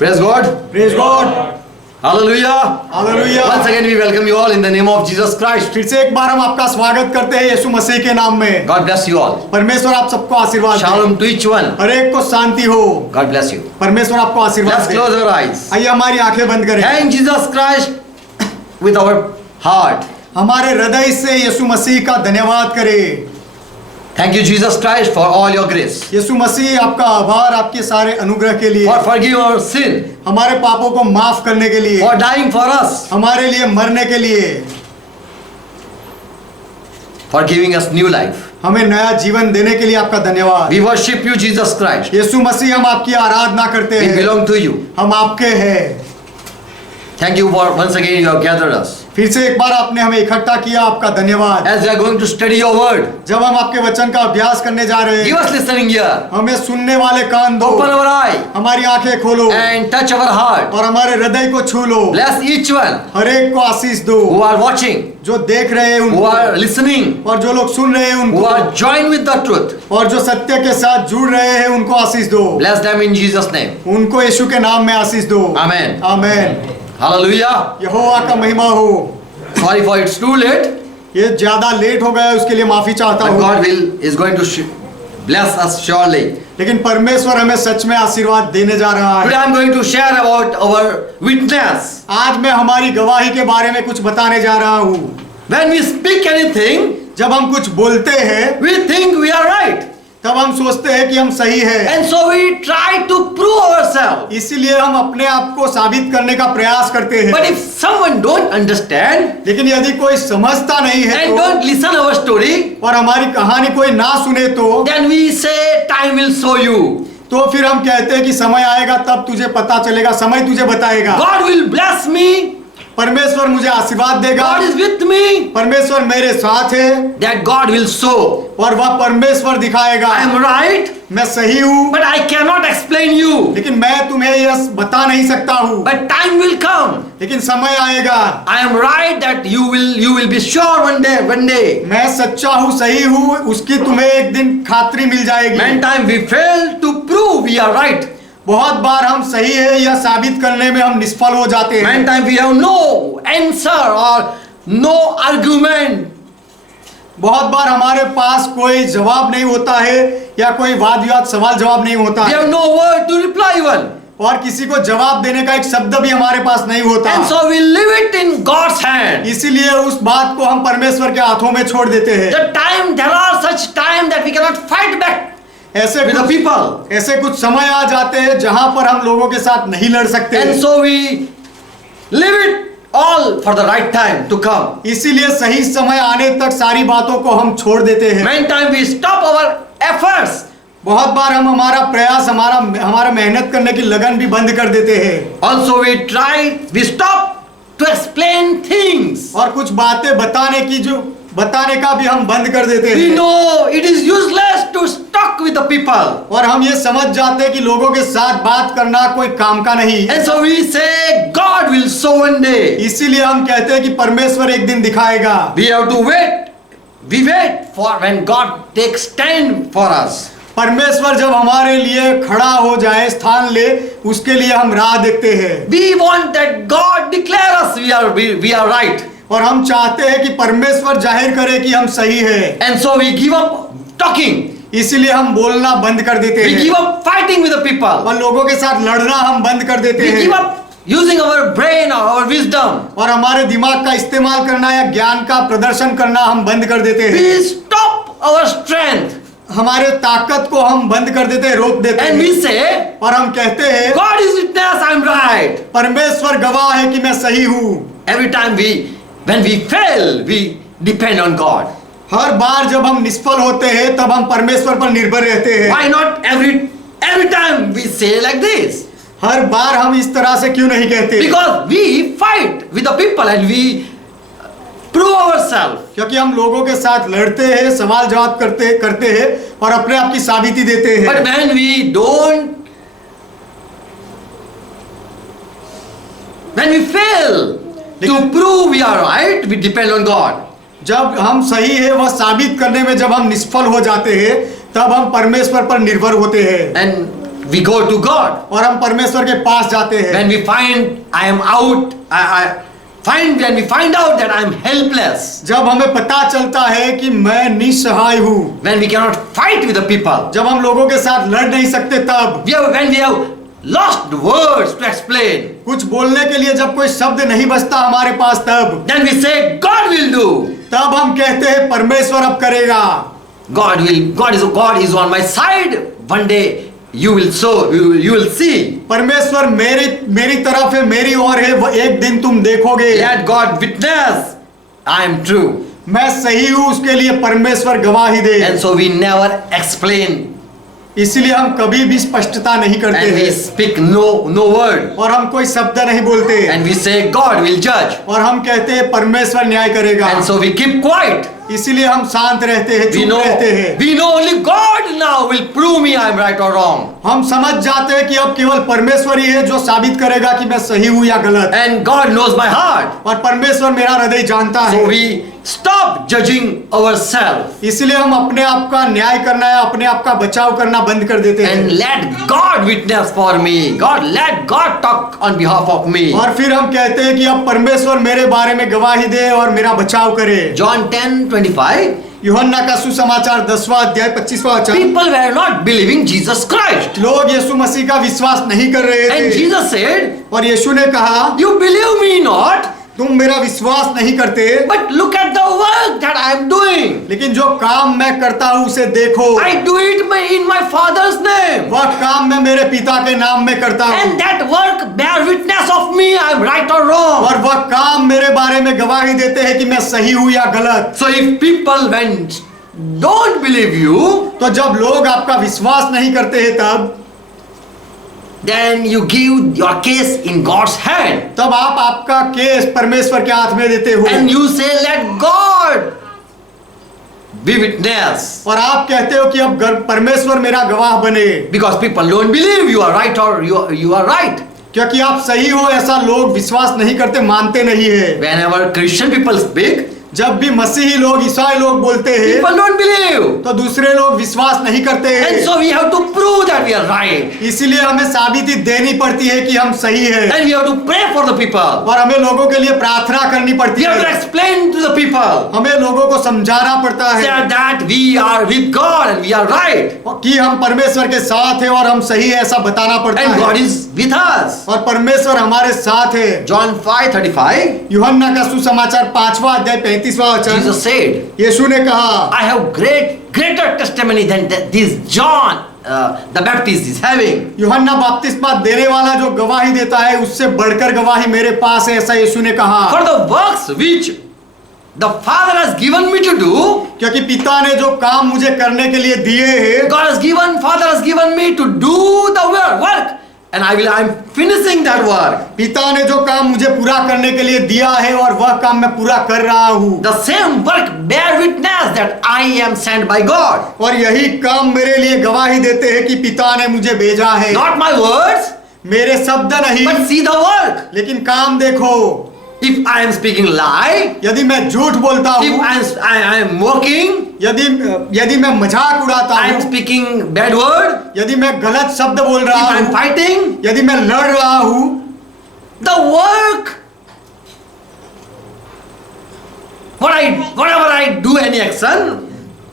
Praise God. Praise God. Hallelujah. Hallelujah. Once again we welcome you all in the name of Jesus Christ. फिर से एक बार हम आपका स्वागत करते हैं यीशु मसीह के नाम में। God bless you all. परमेश्वर आप सबको आशीर्वाद दे। Shalom to each one. हर एक को शांति हो। God bless you. परमेश्वर आपको आशीर्वाद Let's they. close our eyes. आइए हमारी आंखें बंद करें। Thank Jesus Christ with our heart. हमारे हृदय से यीशु मसीह का धन्यवाद करें। Thank you Jesus Christ for all your grace. यीशु मसीह आपका आभार आपके सारे अनुग्रह के लिए, For forgiving our sin. हमारे पापों को माफ करने के लिए, For dying for us. हमारे लिए मरने के लिए, For giving us new life. हमें नया जीवन देने के लिए आपका धन्यवाद। We worship you Jesus Christ. यीशु मसीह हम आपकी आराधना करते We हैं। belong to you. हम आपके हैं। Thank you for once again you have gathered us. फिर से एक बार आपने हमें इकट्ठा किया, आपका धन्यवाद। As we are going to study your word. जब हम आपके वचन का अभ्यास करने जा रहे Give हैं, us listening ear. हमें सुनने वाले कान दो, Open our eye हमारी आंखें खोलो and touch our heart. और हमारे हृदय को छू लो। Bless each one हर एक को आशीष दो, who are watching, जो देख रहे हैं who उनको, are listening, और जो लोग सुन रहे हैं who उनको, are joined with the truth. और जो सत्य के साथ जुड़ रहे हैं उनको आशीष दो। Bless them in Jesus' name. उनको यीशु के नाम में आशीष दो। Amen. आमीन। Hallelujah. यहोवा का महिमा हो। Sorry for it's too late, ये ज्यादा लेट हो गया, उसके लिए माफी चाहता but हूँ। God is going to bless us surely. लेकिन परमेश्वर हमें सच में आशीर्वाद देने जा रहा Today है। I'm going to share about our witness. आज मैं हमारी गवाही के बारे में कुछ बताने जा रहा हूँ। When we speak anything, जब हम कुछ बोलते हैं we think we are right. तब हम सोचते हैं कि हम सही हैं। And so we try to prove ourselves. इसीलिए हम अपने आप को साबित करने का प्रयास करते हैं। But if someone don't understand लेकिन यदि कोई समझता नहीं है and don't listen our story, और हमारी कहानी कोई ना सुने then we say time will show you. तो फिर हम कहते हैं कि समय आएगा तब तुझे पता चलेगा, समय तुझे बताएगा। God will bless me. परमेश्वर मुझे आशीर्वाद देगा, God is with me. परमेश्वर मेरे साथ है That God will show. और वह परमेश्वर दिखाएगा। I am right, मैं सही हूँ, but I cannot explain you. लेकिन मैं तुम्हें यह बता नहीं सकता हूँ। But time will come. लेकिन समय आएगा। I am right that you will be sure one day. मैं सच्चा हूँ, सही हूँ, उसकी तुम्हें एक दिन खातरी मिल जाएगी। Many times we fail to prove we are right. बहुत बार हम सही है यह साबित करने में हम निष्फल हो जाते हैं। Many times we have no answer or no argument. बहुत बार हमारे पास कोई जवाब नहीं होता है या कोई वाद विवाद सवाल जवाब नहीं होता We है, have no word to reply even. और किसी को जवाब देने का एक शब्द भी हमारे पास नहीं होता। And so we leave it in God's hand. इसीलिए उस बात को हम परमेश्वर के हाथों में छोड़ देते हैं। There are such time that we cannot fight back ऐसे with the कुछ people. ऐसे कुछ समय आ जाते हैं जहां पर हम लोगों के साथ नहीं लड़ सकते। And so we leave it all for the right time to come. इसीलिए सही समय आने तक सारी बातों को हम छोड़ देते हैं। Many times we stop our efforts. बहुत बार हम हमारा प्रयास हमारा मेहनत करने की लगन भी बंद कर देते हैं। Also we stop to explain things. और कुछ बातें बताने का भी हम बंद कर देते We हैं। know it is useless to talk with the people. और हम ये समझ जाते हैं कि लोगों के साथ बात करना कोई काम का नहीं। And so we say God will show one day. इसीलिए हम कहते हैं कि परमेश्वर एक दिन दिखाएगा। We have to wait. We wait for when God takes stand for us. परमेश्वर जब हमारे लिए खड़ा हो जाए, स्थान ले, उसके लिए हम राह देखते हैं। We want that God declare us we are right. और हम चाहते हैं कि परमेश्वर जाहिर करे कि हम सही है। And so we give up talking. इसीलिए हम बोलना बंद कर देते We हैं give up fighting with the people. और लोगों के साथ लड़ना हम बंद कर देते We give हैं up using our brain or our wisdom. और हमारे दिमाग का इस्तेमाल करना या ज्ञान का प्रदर्शन करना हम बंद कर देते हैं। We stop our strength. हमारे ताकत को हम बंद कर देते हैं, रोक देते And we हैं say और हम कहते हैं God is witness, I'm right. परमेश्वर गवाह है कि मैं सही हूँ। Every time when we fail, we depend on God. हर बार जब हम निष्फल होते हैं तब हम परमेश्वर पर निर्भर रहते हैं। Why not every time we say like this? हर बार हम इस तरह से क्यों नहीं कहते? Because we fight with the people and we prove ourselves. क्योंकि हम लोगों के साथ लड़ते हैं, सवाल जवाब करते हैं और अपने आप की साबिती देते हैं। But when we fail to prove we are right, we depend on God. जब हम सही है वह साबित करने में जब हम निष्फल हो जाते हैं तब हम परमेश्वर पर निर्भर होते हैं। And we go to God. और हम परमेश्वर के पास जाते हैं। When we find I am out, when we find out that I am helpless, जब हमें पता चलता है कि मैं निसहाय हूँ, when we cannot fight with the people, जब हम लोगों के साथ लड़ नहीं सकते, तब when we have lost words to explain, कुछ बोलने के लिए जब कोई शब्द नहीं बचता हमारे पास, तब then we say God will do. तब हम कहते हैं परमेश्वर अब करेगा। God is on my side. One day you will see. परमेश्वर मेरी तरफ है, मेरी ओर है, वो एक दिन तुम देखोगे। Let God witness I am true. मैं सही हूँ, उसके लिए परमेश्वर गवाही दे। And so we never explain, इसलिए हम कभी भी स्पष्टता नहीं करते and we हैं, speak no word, और हम कोई शब्द नहीं बोलते, and we say God will judge. और हम कहते हैं परमेश्वर न्याय करेगा। And so we keep quiet. इसीलिए हम शांत रहते हैं, चुप रहते हैं। We know only God now will prove me I am right or wrong. हम समझ जाते हैं कि अब केवल परमेश्वर ही है जो साबित करेगा कि मैं सही हूँ या गलत। And God knows my heart. और परमेश्वर मेरा हृदय जानता So है। we stop judging ourselves इसलिए हम अपने आप का न्याय करना है, अपने आप का बचाव करना बंद कर देते हैं। and let God witness for me. Let God talk on behalf of me. और फिर हम कहते हैं कि अब परमेश्वर मेरे बारे में गवाही दे और मेरा बचाव करे। John 10:25. यूहन्ना का सुसमाचार 10वां अध्याय 25वां वचन। People were not believing Jesus Christ. लोग यीशु मसीह का विश्वास नहीं कर रहे And थे, Jesus said, और यीशु ने कहा, you believe me not, तुम मेरा विश्वास नहीं करते, but look at the work that I am doing. लेकिन जो काम मैं करता हूँ उसे देखो। I do it in my Father's name. वह काम मैं मेरे पिता के नाम में करता हूँ, And that work bear witness of me, I am right or wrong. और वह काम मेरे बारे में गवाही देते हैं कि मैं सही हूँ या गलत। So if people don't believe you, तो जब लोग आपका विश्वास नहीं करते हैं, तब then you give your case in God's hand. तब आप आपका केस परमेश्वर के हाथ में देते हो, And you say, let God be witness. और आप कहते हो कि अब परमेश्वर मेरा गवाह बने, Because people don't believe you are right or you are right. क्योंकि आप सही हो ऐसा लोग विश्वास नहीं करते, मानते नहीं है। Whenever Christian people speak, जब भी मसीही लोग, ईसाई लोग बोलते हैं, people don't believe. तो दूसरे लोग विश्वास नहीं करते And हैं। so we have to prove that we are right. इसीलिए हमें साबिती देनी पड़ती है कि हम सही है, And we have to pray for the people. और हमें लोगों के लिए प्रार्थना करनी पड़ती We have to है। explain to the people हमें लोगों को समझाना पड़ता है that we are with God and we are right. कि हम परमेश्वर के साथ हैं और हम सही है, ऐसा बताना पड़ता And God है। is with us. और परमेश्वर हमारे साथ है। John 5:35. यूहन्ना का सुसमाचार 5वां अध्याय 35वां वचन। Jesus said, यीशु ने कहा, I have greater testimony than this John the Baptist is having. यूहन्ना बपतिस्मा देने वाला जो गवाही देता है, उससे बढ़कर गवाही मेरे पास है, ऐसा यीशु ने कहा। For the works which the Father has given me to do, क्योंकि पिता ने जो काम मुझे करने के लिए दिए हैं, Father has given me to do the work, and I am finishing that work. पिता ने जो काम मुझे पूरा करने के लिए दिया है और वह काम मैं पूरा कर रहा हूँ। The same work bear witness that I am sent by God. और यही काम मेरे लिए गवाही देते हैं कि पिता ने मुझे भेजा है। Not my words, मेरे शब्द नहीं, but see the work. लेकिन काम देखो। If I am speaking lie, यदि मैं झूठ बोलता if हूँ, I am mocking, यदि मैं मजाक उड़ाता I am हूँ, speaking bad word, यदि मैं गलत शब्द बोल रहा if I am हूँ, fighting, यदि मैं लड़ रहा हूँ, the work, whatever I do any action,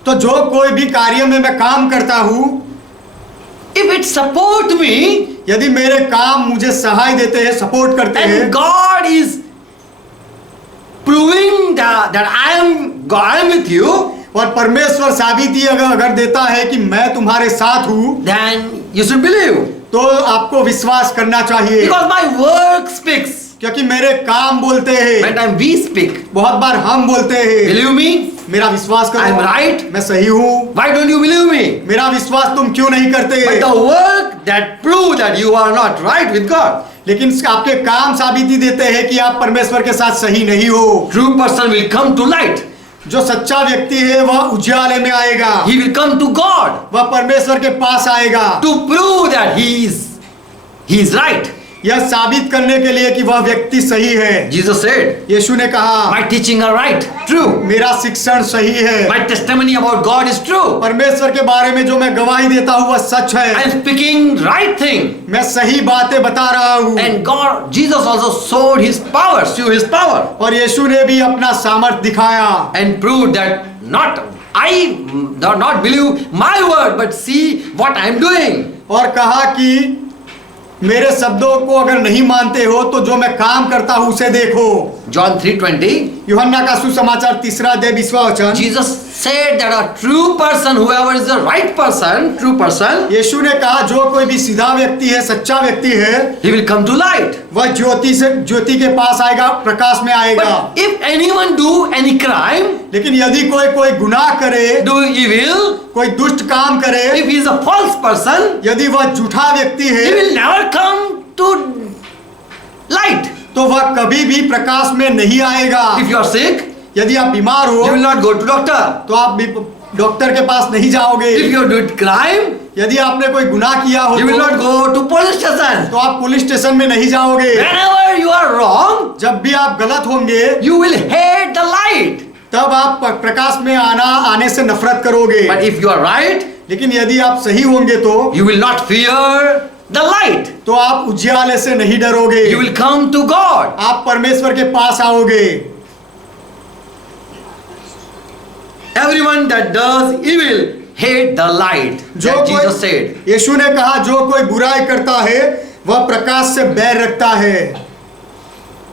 तो जो कोई भी कार्य में मैं काम करता हूँ, if it support me, यदि मेरे काम मुझे सहाय देते हैं, सपोर्ट करते हैं, and God is proving that I am with you, और परमेश्वर साबिती अगर देता है कि मैं तुम्हारे साथ हूँ, then you should believe. तो आपको विश्वास करना चाहिए। Because my work speaks. क्योंकि मेरे काम बोलते हैं। When time we speak, बहुत बार हम बोलते हैं, believe me, मेरा विश्वास करो, I am right. मैं सही हूँ। Why don't you believe me? मेरा विश्वास तुम क्यों नहीं करते? But the work that prove that you are not right with God. लेकिन आपके काम साबिती देते हैं कि आप परमेश्वर के साथ सही नहीं हो। True person will come to light. जो सच्चा व्यक्ति है वह उजाले में आएगा, He will come to God वह परमेश्वर के पास आएगा to prove that he is right. यह साबित करने के लिए कि वह व्यक्ति सही है। Jesus said, यीशु ने कहा, my teaching are right, true. मेरा शिक्षण सही है, My testimony about God is true. परमेश्वर के बारे में जो मैं गवाही देता हूँ वह सच I है, am speaking right thing. मैं सही बातें बता रहा हूँ। And God, Jesus also showed his power, show his power, और यीशु ने भी अपना सामर्थ दिखाया and proved that I do not believe my word, but see what I am doing. और कहा कि मेरे शब्दों को अगर नहीं मानते हो तो जो मैं काम करता हूँ उसे देखो। John 3:20. यूहन्ना का सुसमाचार 3:20 वचन। Jesus said that a true person, whoever is the right person, true person, यीशु ने कहा जो कोई भी सीधा व्यक्ति है, सच्चा व्यक्ति है, he will come to light. वह ज्योति के पास आएगा, प्रकाश में आएगा। But if anyone do any crime, लेकिन यदि कोई गुनाह करे, do evil, कोई दुष्ट काम करे, if he is a false person, यदि वह झूठा व्यक्ति he है, will never come to light. तो वह कभी भी प्रकाश में नहीं आएगा। If you are sick, यदि आप बीमार हो you will not go to doctor. तो आप भी डॉक्टर के पास नहीं जाओगे। If you do crime, यदि आपने कोई गुनाह किया हो you will not go to police station. तो आप पुलिस स्टेशन में नहीं जाओगे। Whenever you are wrong, जब भी आप गलत होंगे you will hate the light. तब आप प्रकाश में आने से नफरत करोगे। But if you are right, लेकिन यदि आप सही होंगे तो you will not fear the light. तो आप उजियाले से नहीं डरोगे। You will come to God. आप परमेश्वर के पास आओगे। Everyone that does evil hate the light. जो That Jesus कोई, said. यीशु ने कहा जो कोई बुराई करता है वह प्रकाश से बैर रखता है।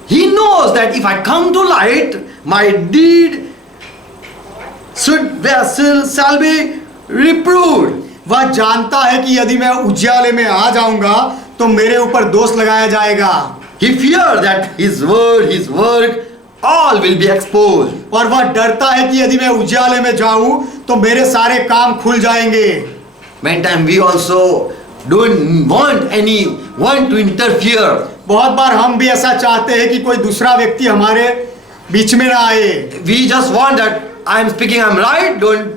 He knows that if I come to light, my deed shall be reproved. वह जानता है कि यदि मैं उजियाले में आ जाऊंगा तो मेरे ऊपर दोष लगाया जाएगा। He fears that his word, his work, all will be exposed. और वह डरता है कि यदि मैं उजियाले में जाऊं तो मेरे सारे काम खुल जाएंगे। Many times we also don't want anyone to interfere. बहुत बार हम भी ऐसा चाहते हैं कि कोई दूसरा व्यक्ति हमारे बीच में ना आए। We just want that I am speaking, I am right.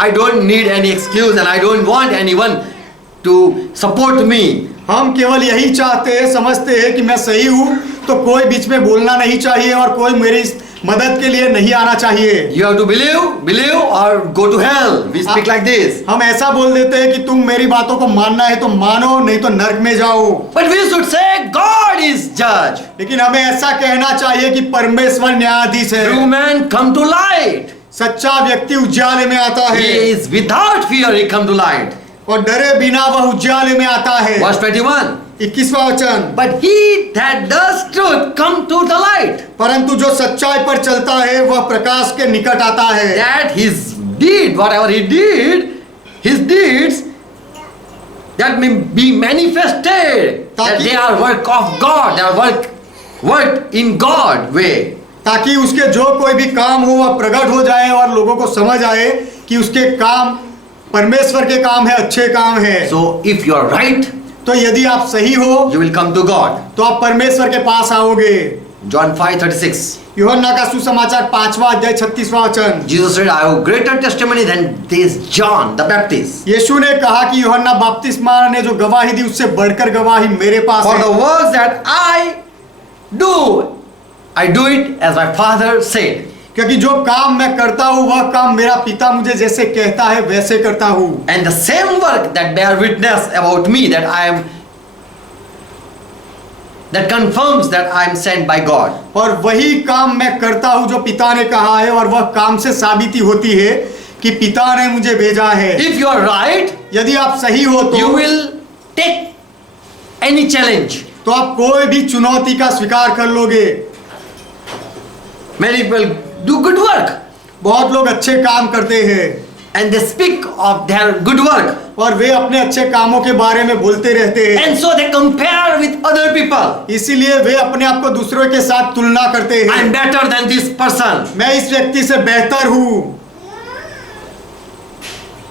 I don't need any excuse, and I don't want anyone to support me. हम केवल यही चाहते हैं, समझते हैं कि मैं सही हूँ तो कोई बीच में बोलना नहीं चाहिए और कोई मेरी मदद के लिए नहीं आना चाहिए। You have to believe or go to hell. We speak like this. हम ऐसा बोल देते हैं कि तुम मेरी बातों को मानना है तो मानो, नहीं तो नरक में जाओ। But we should say God is judge. लेकिन हमें ऐसा कहना चाहिए कि परमेश्वर न्यायाधीश है। True man come to light. सच्चा व्यक्ति उजियाले में आता He है is without fear, he come to light. और डरे बिना वह उजियाले में आता है। Verse 21. 21वां वचन। But he that does truth come to the light, परंतु जो सच्चाई पर चलता है वह प्रकाश के निकट आता है। that his deed, whatever he did, his deeds, that may be manifested, that they are work of God, they are work in God way. ताकि उसके जो कोई भी काम हो वह प्रकट हो जाए और लोगों को समझ आए कि उसके काम परमेश्वर के काम है, अच्छे काम है। So if you are right, तो यदि आप सही हो you will come to God. तो आप परमेश्वर के पास आओगे। John 5:36. यूहन्ना का सुसमाचार 5वां अध्याय 36वां वचन। Jesus said, I have greater testimony than this John the Baptist. यीशु ने कहा कि यूहन्ना बपतिस्मा ने जो गवाही दी उससे बढ़कर गवाही मेरे पास For है। the works that I do it as my Father said. क्योंकि जो काम मैं करता हूँ वह काम मेरा पिता मुझे जैसे कहता है वैसे करता हूँ। And the same work that bear witness about me, that confirms that I am sent by God. और वही काम मैं करता हूँ जो पिता ने कहा है और वह काम से साबिती होती है कि पिता ने मुझे भेजा है। If you are right, यदि आप सही हो तो you will take any challenge. तो आप कोई भी चुनौती का स्वीकार कर लोगे। Many people do good work बहुत लोग अच्छे काम करते हैं and they speak of their good work, और वे अपने अच्छे कामों के बारे में बोलते रहते हैं। and so they compare with other people. इसीलिए वे अपने आप को दूसरों के साथ तुलना करते I am हैं। better than this person. मैं इस व्यक्ति से बेहतर हूँ।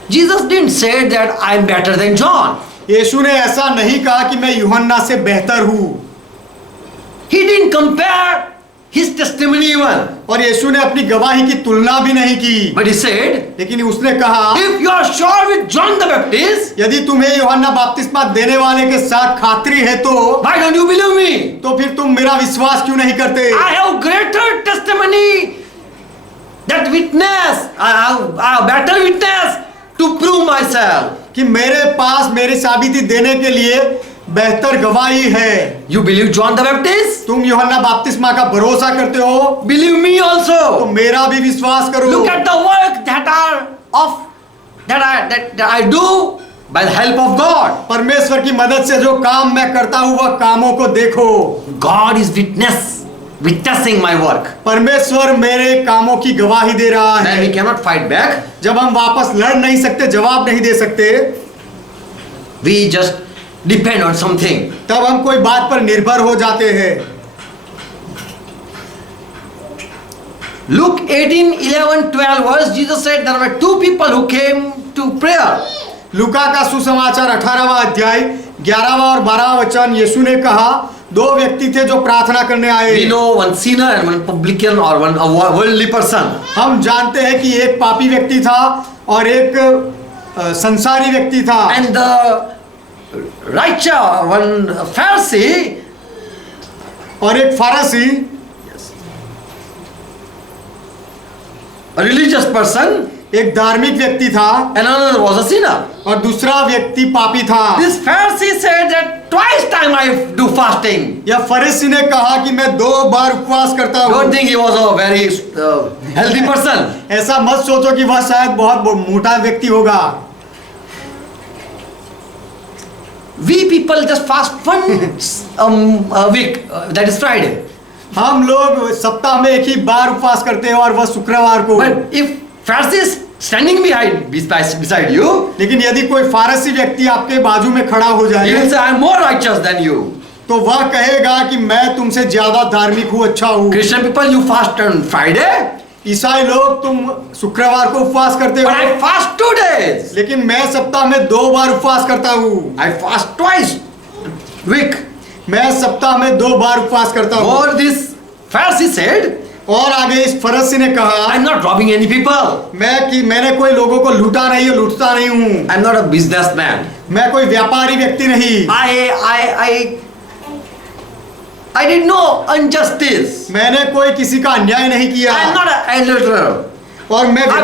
Jesus didn't say that I am better than John. यीशु ने ऐसा नहीं कहा कि मैं यूहन्ना से बेहतर हूँ। He didn't compare his testimony even. और यीशु ने अपनी गवाही की तुलना भी नहीं की, But he said, लेकिन उसने कहा, if you are sure with John the Baptist, यदि तुम्हें यूहन्ना बपतिस्मा देने वाले के साथ खातिरी है तो why don't you believe me? फिर तुम मेरा विश्वास क्यों नहीं करते? I have greater testimony, that witness, I have better witness to prove myself. कि मेरे पास मेरी साबिती देने के लिए बेहतर गवाही है। You believe John the Baptist? तुम यूहन्ना बपतिस्मा का भरोसा करते हो, Believe me तो also. मेरा भी विश्वास करो। Look at the work that I do by the help of God. परमेश्वर की मदद से जो काम मैं करता हूँ वह कामों को देखो। God is witnessing my work. परमेश्वर मेरे कामों की गवाही दे रहा Then है। we cannot fight back. जब हम वापस लड़ नहीं सकते, जवाब नहीं दे सकते, We just depend on something. तब हम कोई बात पर निर्भर हो जाते हैं। Luke 18, 11, 12 verse, Jesus said there were two people who came to prayer. लूका का सुसमाचार 18वां अध्याय 11वां और 12वां वचन, यीशु ने कहा, दो व्यक्ति थे जो प्रार्थना करने आए। We know one sinner and one publican or one worldly person. हम जानते हैं कि एक पापी व्यक्ति था और एक संसारी व्यक्ति था। And the righteous one Pharisee, और एक फारसी, a religious person, एक धार्मिक व्यक्ति था, and another was a sinner. और दूसरा व्यक्ति पापी था। This Pharisee said that twice time I do fasting. यह फरीसी ने कहा कि मैं 2 बार उपवास करता Don't हूँ। think he was a very healthy person. ऐसा मत सोचो कि वह शायद बहुत मोटा व्यक्ति होगा। We people just fast once a week, that is Friday. हम लोग सप्ताह में एक ही बार उपवास करते हैं और वह शुक्रवार को। But if Pharisee is standing beside you, लेकिन यदि कोई फारसी व्यक्ति आपके बाजू में खड़ा हो he will जाए, say, I am more righteous than you. तो वह कहेगा कि मैं तुमसे ज्यादा धार्मिक हूँ, अच्छा हूँ। Christian people, you fast on Friday, ईसाई लोग तुम शुक्रवार को उपवास करते but हो, I fast 2 days. लेकिन मैं सप्ताह में 2 बार उपवास करता हूँ। I fast twice week. मैं सप्ताह में 2 बार उपवास करता हूँ। Or this Pharisee said, और आगे इस फरीसी ने कहा, I am not robbing any people. मैंने कोई लोगों को लूटा नहीं, लूटता नहीं हूँ। I am not a businessman. मैं कोई व्यापारी व्यक्ति नहीं। I did no injustice. मैंने कोई किसी का अन्याय नहीं किया। I am not an adulterer. और मैं I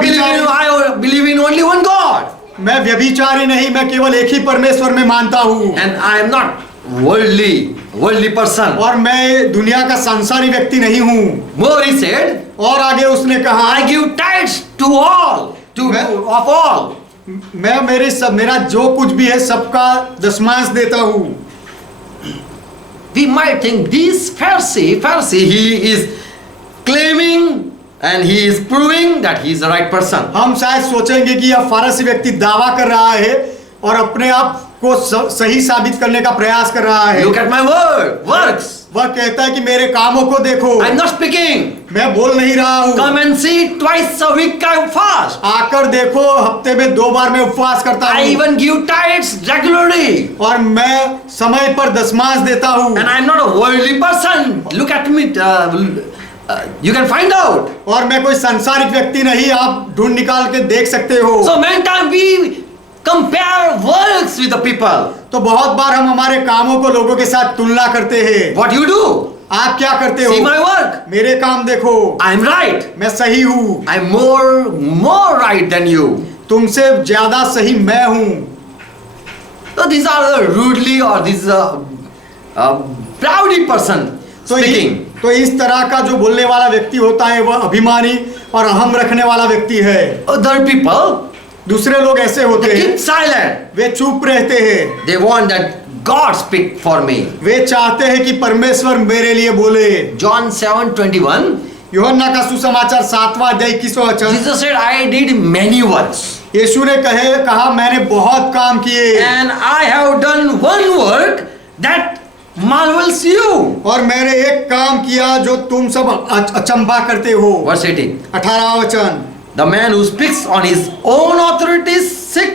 believe in only one God. मैं व्यभिचारी नहीं, मैं केवल एक ही परमेश्वर में मानता हूँ। And I am not worldly person. और मैं दुनिया का संसारी व्यक्ति नहीं हूँ। More he said, और आगे उसने कहा, I give tithes to all, of all. मैं मेरा जो कुछ भी है सबका दशमांश देता हूँ। We might think this Pharisee, he is claiming and he is proving that he is the right person. हम शायद सोचेंगे कि यह फारसी व्यक्ति दावा कर रहा है और अपने आप को सही साबित करने का प्रयास कर रहा है। Look at my works. वह कहता है कि मेरे कामों को देखो। I am not speaking. मैं बोल नहीं रहा हूँ। Come and see, twice a week I fast. आकर देखो, हफ्ते में 2 बार मैं उपवास करता I हूँ। even give tithes regularly. और मैं समय पर दशमांश देता हूँ। And I am not a worldly person. Look at me. You can find out. और मैं कोई सांसारिक व्यक्ति नहीं, आप ढूंढ निकाल के देख सकते हो। So many times we compare works with the people. तो बहुत बार हम हमारे कामों को लोगों के साथ तुलना करते हैं। What you do? आप क्या करते हो? See my work. मेरे काम देखो, I am right. मैं सही हूँ। I am more right than you. तुमसे ज्यादा सही मैं हूँ। So these are the rudely or this proudly person speaking. तो इस तरह का जो बोलने वाला व्यक्ति होता है वह अभिमानी और अहम रखने वाला व्यक्ति है। Other people, दूसरे लोग ऐसे होते they हैं, keep silent. वे चुप रहते हैं। They want that God speak for me. वे चाहते हैं कि परमेश्वर मेरे लिए बोले। John 7:21. यूहन्ना का सुसमाचार 7वां अध्याय 21वां वचन, Jesus said, I did many works. यीशु ने कहा मैंने बहुत काम किए And I have done one work that marvels you. और मैंने एक काम किया जो तुम सब अचंभा करते हो। Verse 18. 18वां वचन, The man who speaks on his own authority is sick.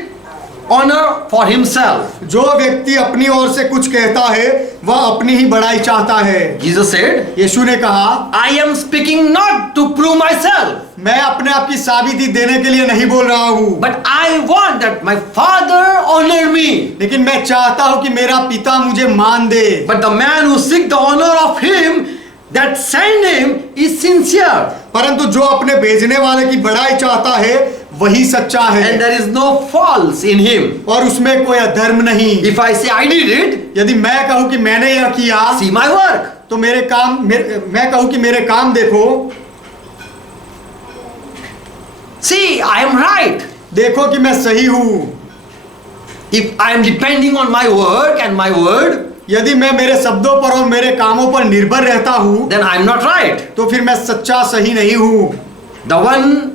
honor for himself. जो व्यक्ति अपनी ओर से कुछ कहता है वह अपनी ही बड़ाई चाहता है। Jesus said, यीशु ने कहा, I am speaking not to prove myself, मैं अपने आप की साबिती देने के लिए नहीं बोल रहा हूँ, but I want that my Father honor me. लेकिन मैं चाहता हूँ कि मेरा पिता मुझे मान दे। But the man who seeks the honor of him that sent him is sincere, परंतु जो अपने भेजने वाले की बड़ाई चाहता है वही सच्चा and है there is no false in him. और उसमें कोई अधर्म नहीं। If I say I did it, यदि मैं कहूँ कि मैंने यह किया, see my work. तो मैं कहूँ कि मेरे काम देखो, See, I am right. देखो कि मैं सही हूँ। If I am depending on my work and my word, यदि मैं मेरे शब्दों पर और मेरे कामों पर निर्भर रहता हूँ, then I am not right. तो फिर मैं सच्चा सही नहीं हूँ। The one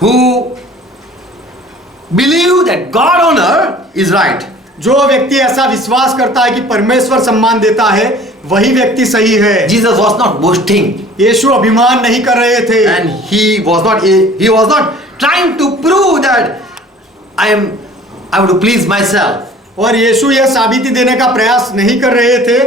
who believe that God honor is right. जो व्यक्ति ऐसा विश्वास करता है कि परमेश्वर सम्मान देता है वही व्यक्ति सही है। Jesus was not boasting, यीशु अभिमान नहीं कर रहे थे and he was not trying to prove that I have to please myself. और यीशु यह साबिती देने का प्रयास नहीं कर रहे थे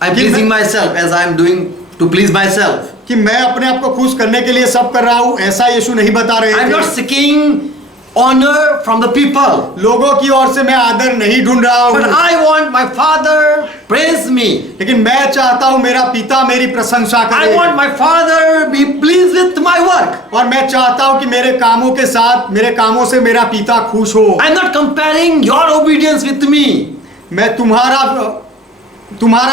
I am pleasing myself as I am doing to please myself. कि मैं अपने आप को खुश करने के लिए सब कर रहा हूँ, ऐसा यीशु नहीं बता रहे I am not थे। seeking honor from the people, लोगों की ओर से मैं आदर नहीं ढूंढ रहा but हूँ, I want my Father praise me. लेकिन मैं चाहता हूँ मेरा पिता मेरी प्रशंसा I करे want my Father be pleased with my work. और मैं चाहता हूँ कि मेरे कामों के साथ मेरे कामों से मेरा पिता खुश हो। I am not comparing your obedience with me. मैं तुम्हारा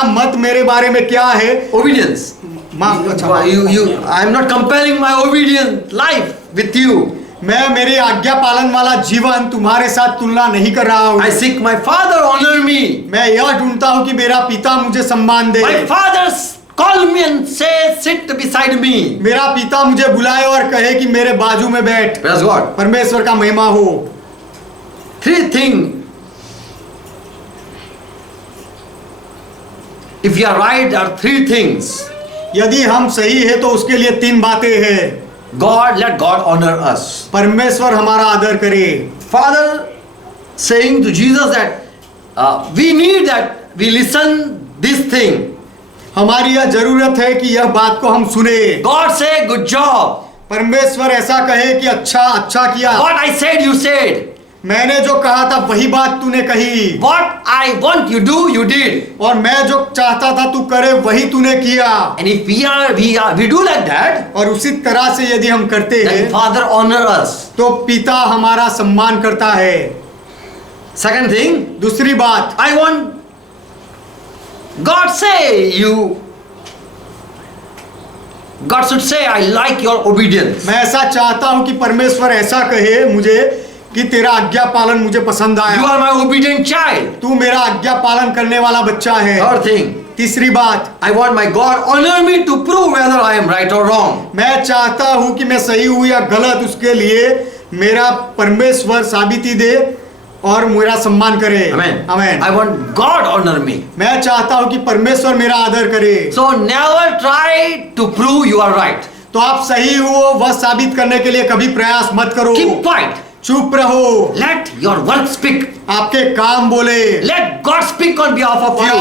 मत मेरे बारे में क्या है, Obedience. I am not comparing my obedient life with you. मैं मेरी आज्ञा पालन वाला जीवन तुम्हारे साथ तुलना नहीं कर रहा हूँ। I seek my Father honor me. मैं यह ढूंढता हूँ कि मेरा पिता मुझे सम्मान दे। My Father call me and say sit beside me. मेरा पिता मुझे बुलाए और कहे कि मेरे बाजू में बैठ। Praise God. परमेश्वर का महिमा हो। Three things. If you are right, there are three things. यदि हम सही है तो उसके लिए तीन बातें हैं। God, let God honor us. परमेश्वर हमारा आदर करे। Father saying to Jesus that we need that we listen this thing. हमारी यह जरूरत है कि यह बात को हम सुने। God say good job. परमेश्वर ऐसा कहे कि अच्छा किया। What I said you said. मैंने जो कहा था वही बात तूने कही। What I want you do you did. और मैं जो चाहता था तू करे वही तूने किया। And if we do like that, और उसी तरह से यदि हम करते then हैं Father honor us. तो पिता हमारा सम्मान करता है। Second thing, दूसरी बात, I want God should say I like your obedience. मैं ऐसा चाहता हूं कि परमेश्वर ऐसा कहे मुझे कि तेरा आज्ञा पालन मुझे पसंद You आया। are my obedient child. तू मेरा आज्ञा पालन करने वाला बच्चा है। Third thing, तीसरी बात, I want my God honor me to prove whether I am right or wrong. मैं चाहता हूं कि मैं सही हूं या गलत, उसके लिए मेरा परमेश्वर साबिती दे और मेरा सम्मान करे। Amen. Amen. I want God honor me. मैं चाहता हूं कि परमेश्वर मेरा आदर करे। So never try to prove you are right. तो आप सही हो वह साबित करने के लिए कभी प्रयास मत करो। Keep quiet. चुप रहो। Let your work speak. आपके काम बोले Let God speak on behalf of और you.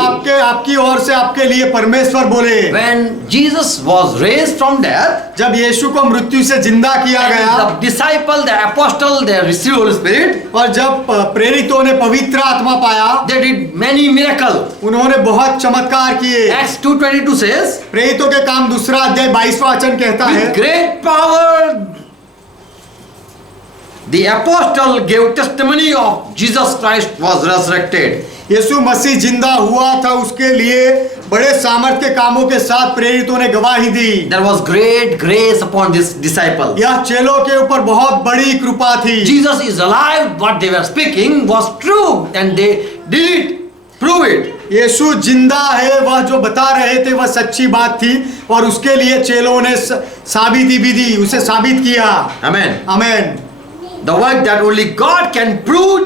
आपकी ओर से आपके लिए परमेश्वर बोले। When Jesus was raised from death, जब यीशु को मृत्यु से जिंदा किया and गया the disciple, the apostle, they received Holy Spirit. और जब प्रेरितों ने पवित्र आत्मा पाया, They did many miracles. उन्होंने बहुत चमत्कार किए। Acts 2:22 says, प्रेरितों के काम 2 अध्याय 22वां वचन कहता है, with great power, the apostle gave testimony of Jesus Christ was resurrected. यीशु मसीह जिंदा हुआ था, उसके लिए बड़े सामर्थ्य के कामों के साथ प्रेरितों ने गवाही दी। There was great grace upon this disciple. यह चेलों के ऊपर बहुत बड़ी कृपा थी। Jesus is alive. What they were speaking was true, and they did it. Prove it. यीशु जिंदा है, वह जो बता रहे थे वह सच्ची बात थी और उसके लिए चेलों ने साबिती भी दी, उसे साबित किया। Amen. Amen. The work that only God can prove,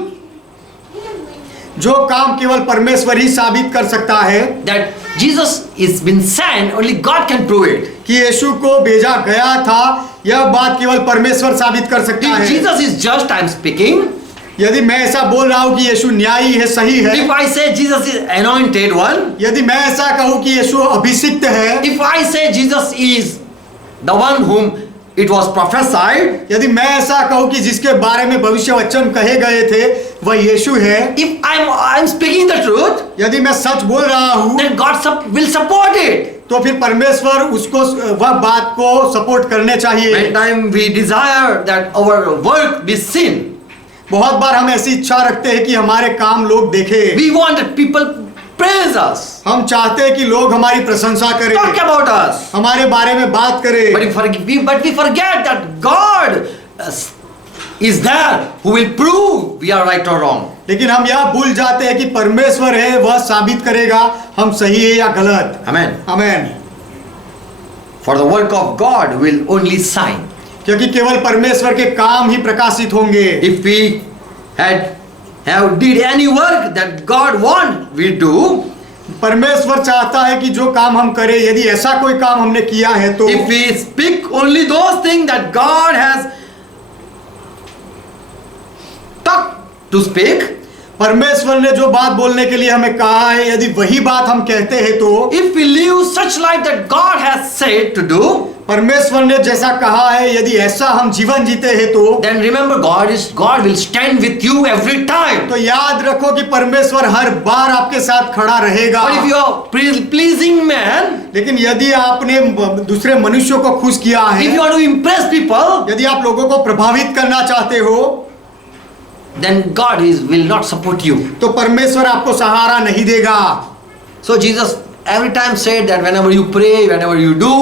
जो काम केवल परमेश्वर ही साबित कर सकता है, that Jesus is been sent, only God can prove it. कि यीशु को भेजा गया था, यह बात केवल परमेश्वर साबित कर सकता If है। Jesus is just, I am speaking. यदि मैं ऐसा बोल रहा हूँ कि यीशु न्यायी है, सही है, if I say Jesus is anointed one, यदि मैं ऐसा कहूँ कि यीशु अभिषिक्त है, if I say Jesus is the one whom it was prophesied, यदि मैं ऐसा कहूँ कि जिसके बारे में भविष्य वचन कहे गए थे वह यीशु है, if I'm speaking the truth, यदि मैं सच बोल रहा हूँ, then God will support it. तो फिर परमेश्वर उसको वह बात को सपोर्ट करने चाहिए। Many times we desire that our work be seen. बहुत बार हम ऐसी इच्छा रखते हैं कि हमारे काम लोग देखें। We want that people praise us, हम चाहते हैं कि लोग हमारी प्रशंसा करें, talk about us. हमारे बारे में बात करें। But we forget that God is there who will prove we are right or wrong. लेकिन हम यह भूल जाते हैं कि परमेश्वर है, वह साबित करेगा हम सही है या गलत। Amen. Amen. For the work of God will only shine. क्योंकि केवल परमेश्वर के काम ही प्रकाशित होंगे। If we have did any work that God want we do, परमेश्वर चाहता है कि जो काम हम करें, यदि ऐसा कोई काम हमने किया है तो if we speak only those things that God has taught to speak, परमेश्वर ने जो बात बोलने के लिए हमें कहा है, यदि वही बात हम कहते हैं तो if we live such life that God has said to do, परमेश्वर ने जैसा कहा है, यदि ऐसा हम जीवन जीते हैं तो then remember God will stand with you every time. तो याद रखो कि परमेश्वर हर बार आपके साथ खड़ा रहेगा। But if you are pleasing man, लेकिन यदि आपने दूसरे मनुष्यों को खुश किया if है, you want to impress people, यदि आप लोगों को प्रभावित करना चाहते हो, then God will not support you. तो परमेश्वर आपको सहारा नहीं देगा। So Jesus every time said that whenever you pray, whenever you do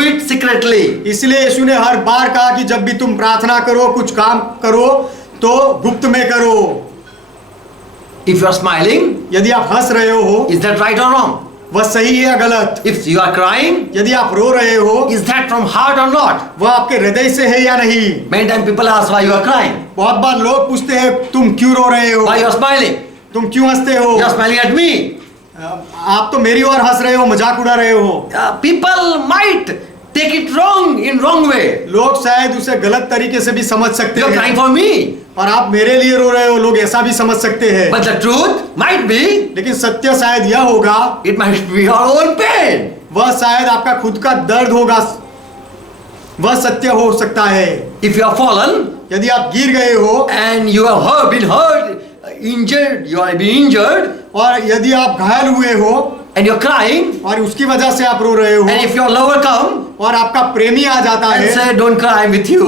it secretly. इसलिए यीशु ने हर बार कहा कि जब भी तुम प्रार्थना करो, कुछ काम करो, तो गुप्त में करो। If you are smiling, यदि आप हंस रहे हो, is that right or wrong? वह सही है या गलत? If you are crying, यदि आप रो रहे हो, is that from heart or not? वह आपके हृदय से है या नहीं? Many times people ask why you are crying, बहुत बार लोग पूछते हैं तुम क्यों रो रहे हो, why you are smiling, तुम क्यों हंसते हो? you are smiling at me. आप तो मेरी ओर हंस रहे हो, मजाक उड़ा रहे हो। People might take it wrong in wrong way. लोग शायद उसे गलत तरीके से भी समझ सकते You are crying हैं, for me, और आप मेरे लिए रो रहे हो, लोग ऐसा भी समझ सकते हैं। but the truth might be लेकिन सत्य शायद यह होगा, it might be your own pain. वह शायद आपका खुद का दर्द होगा, वह सत्य हो सकता है। If you are fallen यदि आप गिर गए हो and you have been hurt, injured, you are being injured, और यदि आप घायल हुए हो and you are crying, और उसकी वजह से आप रो रहे हो, and if your lover come और आपका प्रेमी आ जाता and है say don't cry, I'm with you,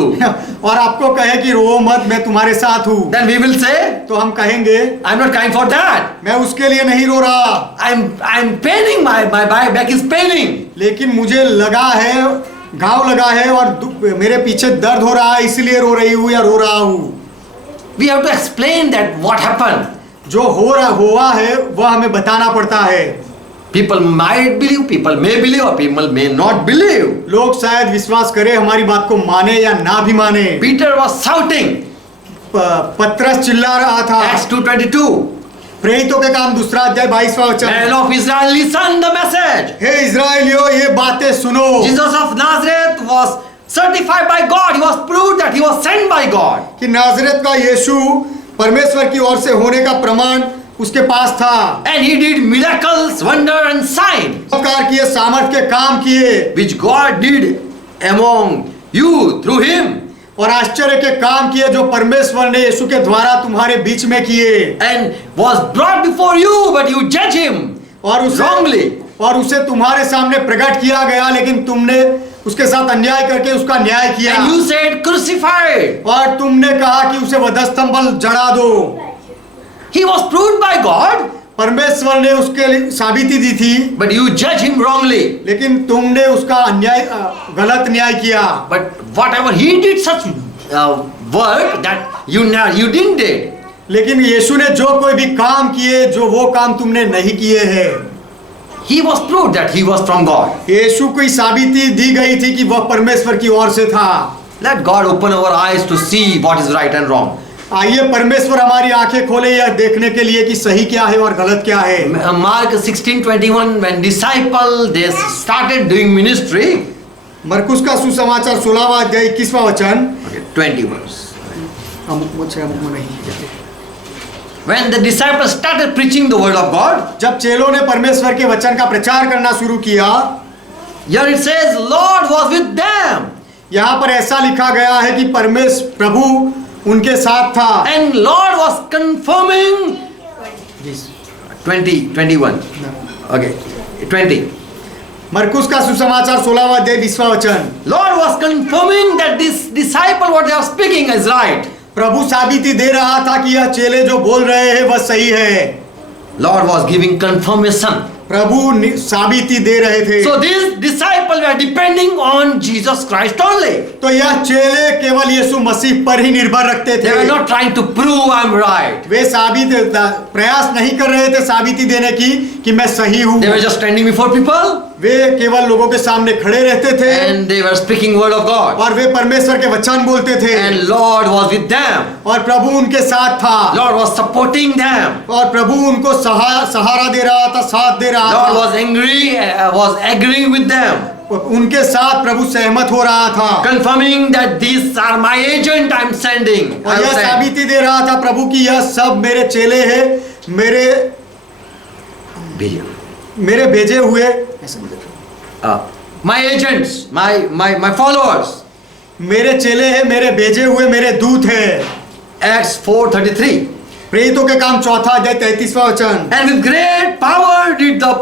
और आपको कहे कि रो मत, मैं तुम्हारे साथ हूँ, then we will say तो हम कहेंगे I'm not crying for that, मैं उसके लिए नहीं रो रहा, I'm paining, my back is paining. लेकिन मुझे लगा है, घाव लगा है और मेरे पीछे दर्द हो रहा है, इसलिए रो रही हूँ या रो रहा हूँ। We have to explain that what happened. जो हुआ है वह हमें बताना पड़ता है। People might believe, people may believe, or people may not believe. लोग शायद विश्वास करें, हमारी बात को माने या ना भी माने। Peter was shouting. पतरस चिल्ला रहा था। Acts 2:22. प्रेरितों के काम 2 अध्याय 22वां वचन। Men of Israel, listen the message. हे इस्राएलियों, ये बातें सुनो। Jesus of Nazareth was certified by God. He was proved that he was sent by God. कि नाजरेत का यीशु परमेश्वर की ओर से होने का प्रमाण उसके पास था। And he did miracles, wonder and signs. चमत्कार किए, सामर्थ के काम किए, Which God did among you through him. और आश्चर्य के काम किए जो परमेश्वर ने यीशु के द्वारा तुम्हारे बीच में किए। And was brought before you, but you judge him और wrongly. उसे तुम्हारे सामने प्रकट किया गया, लेकिन तुमने उसके साथ अन्याय करके उसका न्याय किया। And you said crucified. और तुमने कहा कि उसे वधस्तंभ जड़ा दो। He was proved by God. परमेश्वर ने उसके लिए साबिती दी थी, But you judge him wrongly. लेकिन तुमने उसका अन्याय गलत न्याय किया। But whatever he did such work that you didn't did. लेकिन यीशु ने जो कोई भी काम किए, जो वो काम तुमने नहीं किए हैं, He was proved that he was from God. यीशु को साबिती दी गई थी कि वह परमेश्वर की ओर से था। Let God open our eyes to see what is right and wrong. आइए परमेश्वर हमारी आंखें खोले यह देखने के लिए कि सही क्या है और गलत क्या है। Mark 16:21, when disciples they started doing ministry. मरकुस का सुसमाचार 16वां अध्याय 21वां वचन। 20 verse. अमुक मुझसे अमुक में नहीं। When the disciples started preaching the word of God, जब चेलों ने परमेश्वर के वचन का प्रचार करना शुरू किया, here it says, Lord was with them. यहाँ पर ऐसा लिखा गया है कि परमेश्वर प्रभु उनके साथ था। And Lord was confirming 21. Okay, 20. मरकुस का सुसमाचार 16वां अध्याय 20वां वचन। Lord was confirming that this disciple what they are speaking is right. प्रभु साबिती दे रहा था कि यह चेले जो बोल रहे हैं वह सही है। Lord was giving confirmation. प्रभु साबिती दे रहे थे। So these disciples were depending on Jesus Christ only. तो यह चेले केवल यीशु मसीह पर ही निर्भर रखते They थे। were not trying to prove I'm right. वे प्रयास नहीं कर रहे थे साबिती देने की कि मैं सही हूँ। They were just standing before people वे केवल लोगों के सामने खड़े रहते थे and they were speaking word of God. और वे परमेश्वर के वचन बोलते थे And Lord was with them. और प्रभु उनके साथ था Lord was supporting them. और प्रभु उनको सहारा दे रहा था, साथ दे रहा Lord था। was angry, was agreeing with them, उनके साथ प्रभु सहमत हो रहा था confirming that these are my agent I'm sending. और यह साबिती दे रहा था प्रभु की यह सब मेरे चेले हैं, मेरे भेजे हुए My agents, my followers. मेरे चेले हैं, मेरे भेजे हुए मेरे दूत हैं। Acts 4:33. प्रेरितों के काम 4वां अध्याय 33वां वचन। And with great power did the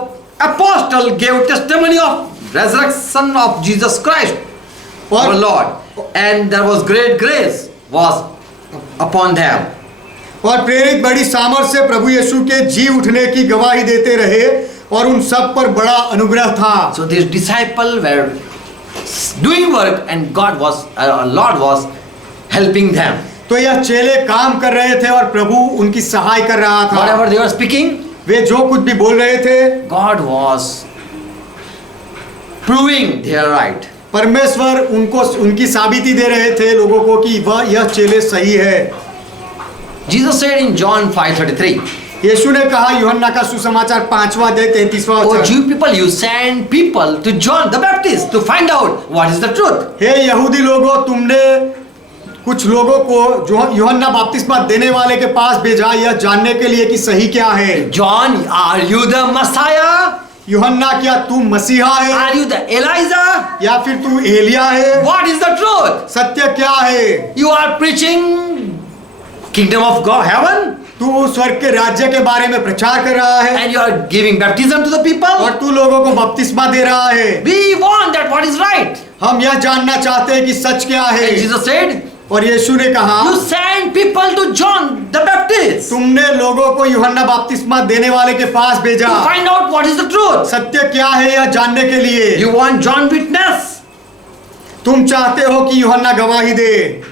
apostle gave testimony of resurrection of Jesus Christ, our Lord, and there was great grace was upon them. और प्रेरित बड़ी सामर्थ से प्रभु यीशु के जी उठने की गवाही देते रहे और उन सब पर बड़ा अनुग्रह था। So these disciples were doing work and God was Lord was helping them. तो यह चेले काम कर रहे थे और प्रभु उनकी सहाय कर रहा था। Whatever they were speaking, वे जो कुछ भी बोल रहे थे God was proving they are right. परमेश्वर उनको उनकी साबिती दे रहे थे लोगों को कि वह यह चेले सही है। Jesus said in John 5:33. यीशु ने कहा यूहन्ना का सुसमाचार 5वां अध्याय 33वां Oh वचन। Jew people, you send people to John the Baptist to find out what is the truth. हे यहूदी लोगों, तुमने कुछ लोगों को जो यूहन्ना बपतिस्मा देने वाले के पास भेजा यह जानने के लिए कि सही क्या है। John, are you the Messiah? यूहन्ना, क्या तू मसीहा है Are you the Elijah? या फिर तू एलिया है? What is the truth? सत्य क्या है? You are preaching kingdom of God, heaven, तू स्वर्ग के राज्य के बारे में प्रचार कर रहा है and you are giving baptism to the people. और तू लोगों को बपतिस्मा दे रहा है। We want that what is right. हम यह जानना चाहते हैं कि सच क्या है। And Jesus said, और यीशु ने कहा, you send people to John the Baptist to तुमने लोगों को यूहन्ना बपतिस्मा देने वाले के पास भेजा find out what is the truth. सत्य क्या है यह जानने के लिए। You want John witness तुम चाहते हो कि यूहन्ना गवाही दे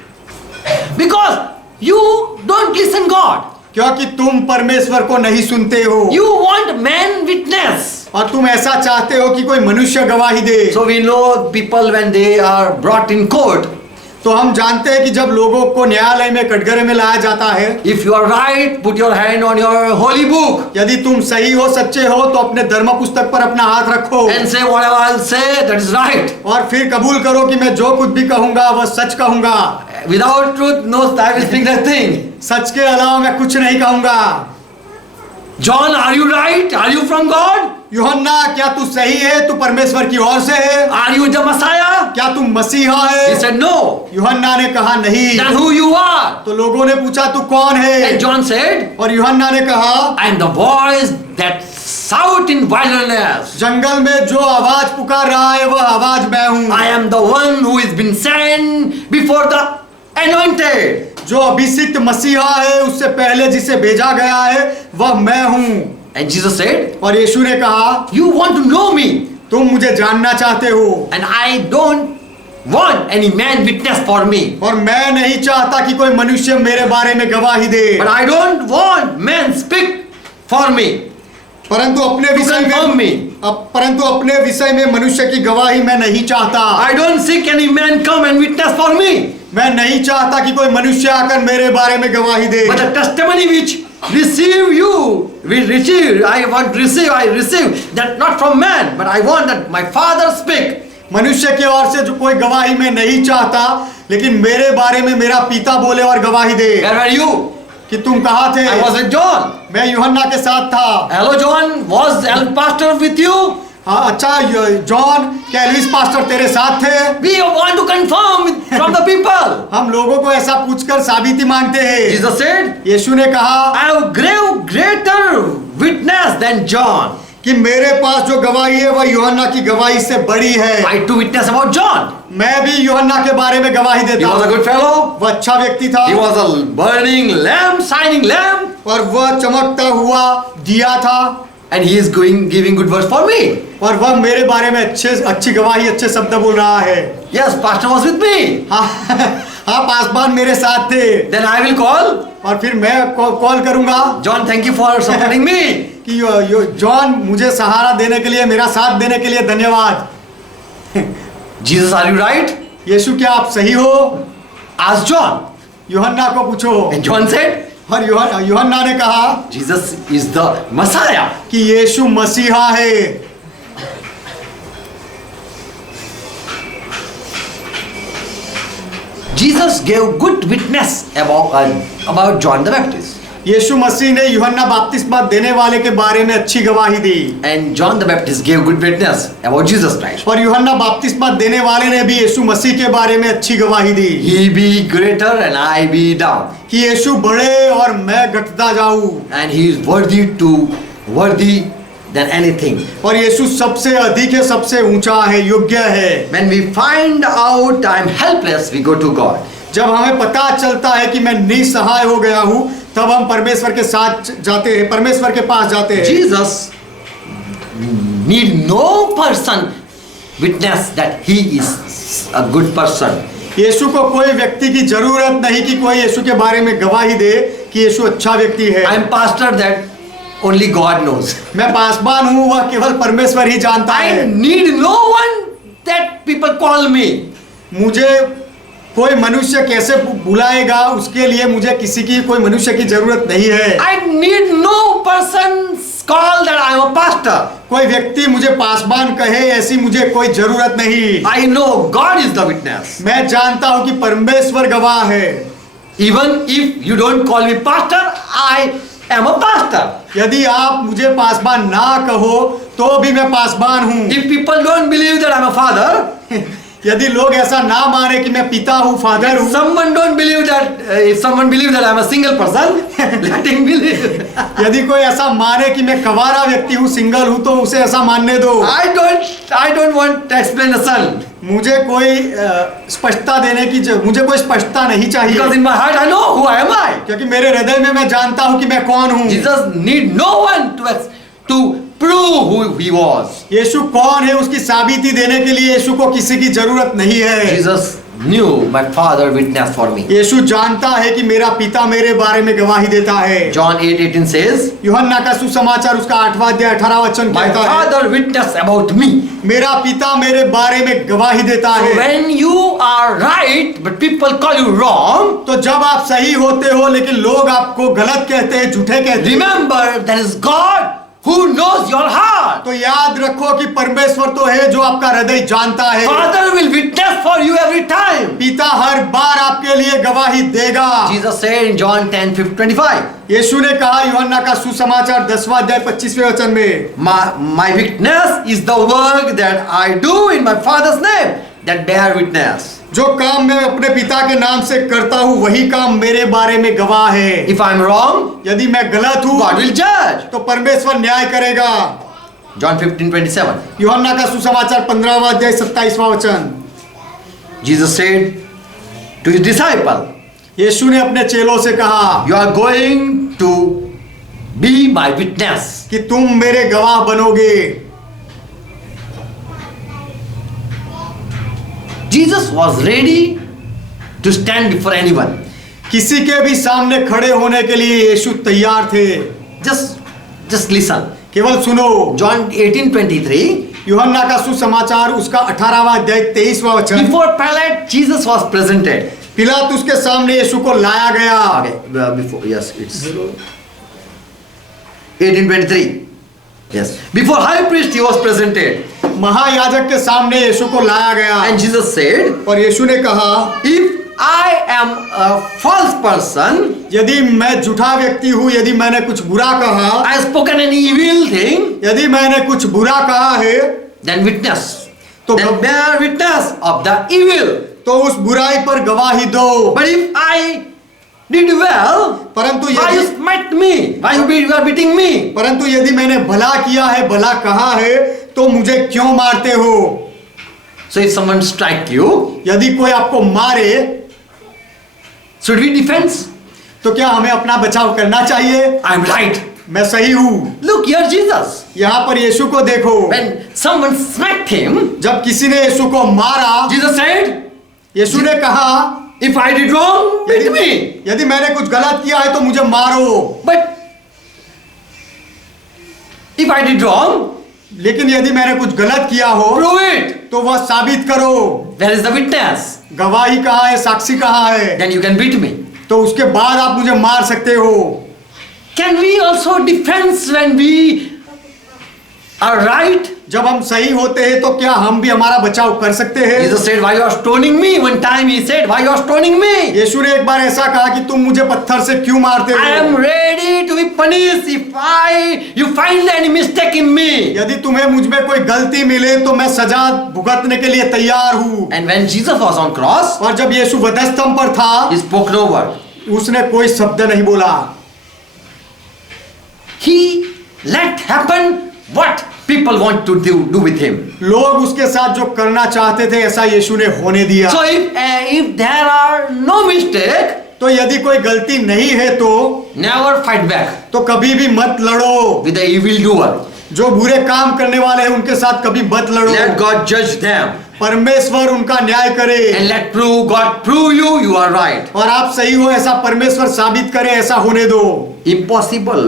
because you don't listen God. क्योंकि तुम परमेश्वर को नहीं सुनते हो You want man witness. और तुम ऐसा चाहते हो कि कोई मनुष्य गवाही दे। So we know people when they are brought in court, तो हम जानते हैं कि जब लोगों को न्यायालय में कटघरे में लाया जाता है, if you are right, put your hand on your holy book यदि तुम सही हो, सच्चे हो, तो अपने धर्म पुस्तक पर अपना हाथ रखो and say whatever I'll say that is right. और फिर कबूल करो कि मैं जो कुछ भी कहूंगा वह सच कहूंगा। Without truth, no, I will speak nothing. सच के अलावा मैं कुछ नहीं कहूंगा। John, are you right? Are you from God? यूहन्ना, क्या तू सही है? तू परमेश्वर की ओर से है? Are you the Messiah? क्या तू मसीहा He है? said no. यूहन्ना ने कहा नहीं। Then who you are? तो लोगों ने पूछा तू कौन है? And John said, और यूहन्ना ने कहा, I am the voice that shout in wilderness. जंगल में जो आवाज पुकार रहा है वह आवाज मैं हूँ। I am the one who has been sent before the anointed. जो अभिषिक्त मसीहा है उससे पहले जिसे भेजा गया है वह मैं हूँ। And Jesus said, और यीशु ने कहा, you want to know me तुम मुझे जानना चाहते हो and I don't want any man witness for me. और मैं नहीं चाहता कि कोई मनुष्य मेरे बारे में गवाही दे, But I don't want men speak for me. परंतु अपने विषय में मनुष्य की गवाही मैं नहीं चाहता। I don't seek any man come and witness for me. मैं नहीं चाहता कि कोई मनुष्य आकर मेरे बारे में गवाही दे। But the testimony which I receive that not from man, but I want that my Father speak मनुष्य की ओर से जो कोई गवाही मैं नहीं चाहता, लेकिन मेरे बारे में मेरा पिता बोले और गवाही दे। Where were you? कि तुम कहाँ थे? I was with John. मैं यूहन्ना के साथ था। Hello, John. Was El Pastor with you? हाँ, अच्छा जॉन, क्या एल्विस पास्टर तेरे साथ थे? We want to confirm from the people. हम लोगों को ऐसा पूछकर साबिती मांगते हैं। Jesus said, यीशु ने कहा, I have greater witness than John. कि मेरे पास जो गवाही है वह यूहन्ना की गवाही से बड़ी है। I to witness about John. मैं भी यूहन्ना के बारे में गवाही He देता was a हूँ। good fellow. वह अच्छा व्यक्ति था He was a burning lamp, shining lamp. और वह चमकता हुआ दिया था, And he is giving good words for me. और वह मेरे बारे में अच्छी गवाही, अच्छे शब्द बोल रहा है। Yes, pastor was with me. हाँ हाँ, पासवान मेरे साथ थे। Then I will call. और फिर मैं कॉल करूंगा John, thank you for supporting me. कि जॉन, मुझे सहारा देने के लिए, मेरा साथ देने के लिए धन्यवाद। Jesus, are you right? यीशु, क्या आप सही हो? Ask John. यूहन्ना को पूछो। And John said, और यूहन्ना ने कहा Jesus is the Messiah. कि यीशु मसीहा है। Jesus gave good witness about John the Baptist. यीशु मसीह ने यूहन्ना बपतिस्मा देने वाले के बारे में अच्छी गवाही दी। And John the Baptist gave good witness about Jesus Christ. और यूहन्ना बपतिस्मा देने वाले ने भी यीशु मसीह के बारे में अच्छी गवाही दी। He be greater and I be down. कि यीशु बढ़े और मैं घटता जाऊं। And he is worthy than anything. और यीशु सबसे अधिक है, सबसे ऊंचा है, योग्य है। When we find out I am helpless, we go to God. जब हमें पता चलता है कि मैं निसहाय हो गया हूं, तब हम परमेश्वर के साथ जाते हैं, परमेश्वर के पास जाते हैं। Jesus need no person witness that he is a good person. यीशु को कोई व्यक्ति की जरूरत नहीं कि कोई यीशु के बारे में गवाही दे कि यीशु अच्छा व्यक्ति है। I am pastor that only God knows. मैं पासवान हूँ, वह केवल परमेश्वर ही जानता I है। need no one that people call me. मुझे कोई मनुष्य कैसे बुलाएगा, उसके लिए मुझे किसी की, कोई मनुष्य की जरूरत नहीं है। I need no person call that I am a pastor. कोई व्यक्ति मुझे पासवान कहे, ऐसी मुझे कोई जरूरत नहीं। I know God is the witness. मैं जानता हूँ कि परमेश्वर गवाह है। Even if you don't call me pastor, I am a pastor. यदि आप मुझे पासवान ना कहो तो भी मैं पासवान हूँ। If people don't believe that I am a father, यदि लोग ऐसा ना माने कि मैं पिता हूँ, फादर हूँ, someone don't believe that if someone believes that I am a single person, let him believe. यदि कोई ऐसा माने कि मैं कवारा व्यक्ति हूँ, सिंगल हूँ, तो उसे ऐसा मानने दो। I don't want explanation. मुझे कोई स्पष्टता देने की मुझे कोई स्पष्टता नहीं चाहिए। Because in my heart I know who am I. क्योंकि मेरे हृदय में मैं जानता हूँ कि मैं कौन हूँ। Jesus need no one to prove who he was. यीशु कौन है उसकी साबिती देने के लिए यीशु को किसी की जरूरत नहीं है। Jesus knew my father witnessed for me. यीशु जानता है कि मेरा पिता मेरे बारे में गवाही देता है। John 8:18 says, यूहन्ना का सुसमाचार उसका 8वां अध्याय 18वां वचन my कहता है, father witnessed about me. मेरा पिता मेरे बारे में गवाही देता So है। when you are right but people call you wrong, तो जब आप सही होते हो लेकिन लोग आपको गलत कहते हैं, झूठे कहते हैं, remember there is God who knows your heart. तो याद रखो कि परमेश्वर तो है जो आपका हृदय जानता है। Father will witness for you every time. पिता हर बार आपके लिए गवाही देगा। Jesus said in John 10:25, यीशु ने कहा यूहन्ना का सुसमाचार 10वां अध्याय 25वें वचन में, my witness is the work that I do in my Father's name that bear witness. जो काम मैं अपने पिता के नाम से करता हूँ वही काम मेरे बारे में गवाह है। If I am wrong, यदि मैं गलत हूँ God will judge. तो परमेश्वर न्याय करेगा। John 15:27. यूहन्ना का सुसमाचार 15वां अध्याय 27वां वचन। Jesus said to his disciple, यीशु ने अपने चेलों से कहा, you are going to be my witness. कि तुम मेरे गवाह बनोगे। Jesus was ready to stand before anyone. किसी के भी सामने खड़े होने के लिए यीशु तैयार थे। Just listen. केवल सुनो। John 18:23. यूहन्ना का सुसमाचार उसका 18वां अध्याय 23वां वचन। Before Pilate, Jesus was presented. पिलातुस के सामने यीशु को लाया गया। Okay, before, yes, it's 18:23. Yes. Before high priest he was presented. महायाजक के सामने यीशु को लाया गया And Jesus said, और यीशु ने कहा, if I am a false person, यदि मैं झूठा व्यक्ति हूँ, यदि मैंने कुछ बुरा कहा, I have spoken an evil thing, यदि मैंने कुछ बुरा कहा है, then witness. तो Then bear witness of the evil. तो उस बुराई पर गवाही दो। But if I did well, परंतु why you यदि smite me? Why you are beating me? परंतु यदि मैंने भला किया है, भला कहा है, तो मुझे क्यों मारते हो? So if someone strike you, यदि कोई आपको मारे, should we defend? तो क्या हमें अपना बचाव करना चाहिए? I am right. मैं सही हूँ। Look here, Jesus. यहाँ पर यीशु को देखो। When someone smacked him, जब किसी ने यीशु को मारा, Jesus said, यीशु ने कहा, if I did wrong, beat me. यदि मैंने कुछ गलत किया है तो मुझे मारो। But if I did wrong, लेकिन यदि मैंने कुछ गलत किया हो, prove it. तो वह साबित करो। Where is the witness? गवाही कहाँ है, साक्षी कहाँ है? Then you can beat me. तो उसके बाद आप मुझे मार सकते हो। Can we also defend when we are right? जब हम सही होते हैं तो क्या हम भी हमारा बचाव कर सकते हैं? Jesus said, why you are stoning me? One time he said, why you are stoning me? यीशु ने एक बार ऐसा कहा कि तुम मुझे पत्थर से क्यों मारते I am हो? ready to be punished if you find any mistake in me. यदि तुम्हें मुझ में कोई गलती मिले तो मैं सजा भुगतने के लिए तैयार हूँ। And when Jesus was on cross, और जब यीशु वधस्तंभ पर था, he spoke no word. उसने कोई शब्द नहीं बोला। He let happen what people want to do with him. लोग उसके साथ जो करना चाहते थे ऐसा यीशु ने होने दिया। So if there are no mistake, तो यदि कोई गलती नहीं है तो never fight back तो कभी भी मत लड़ो। with the evildoer. जो बुरे काम करने वाले हैं उनके साथ कभी मत लड़ो। Let God judge them परमेश्वर उनका न्याय करे and let God prove you are right. और आप सही हो ऐसा परमेश्वर साबित करे, ऐसा होने दो। Impossible.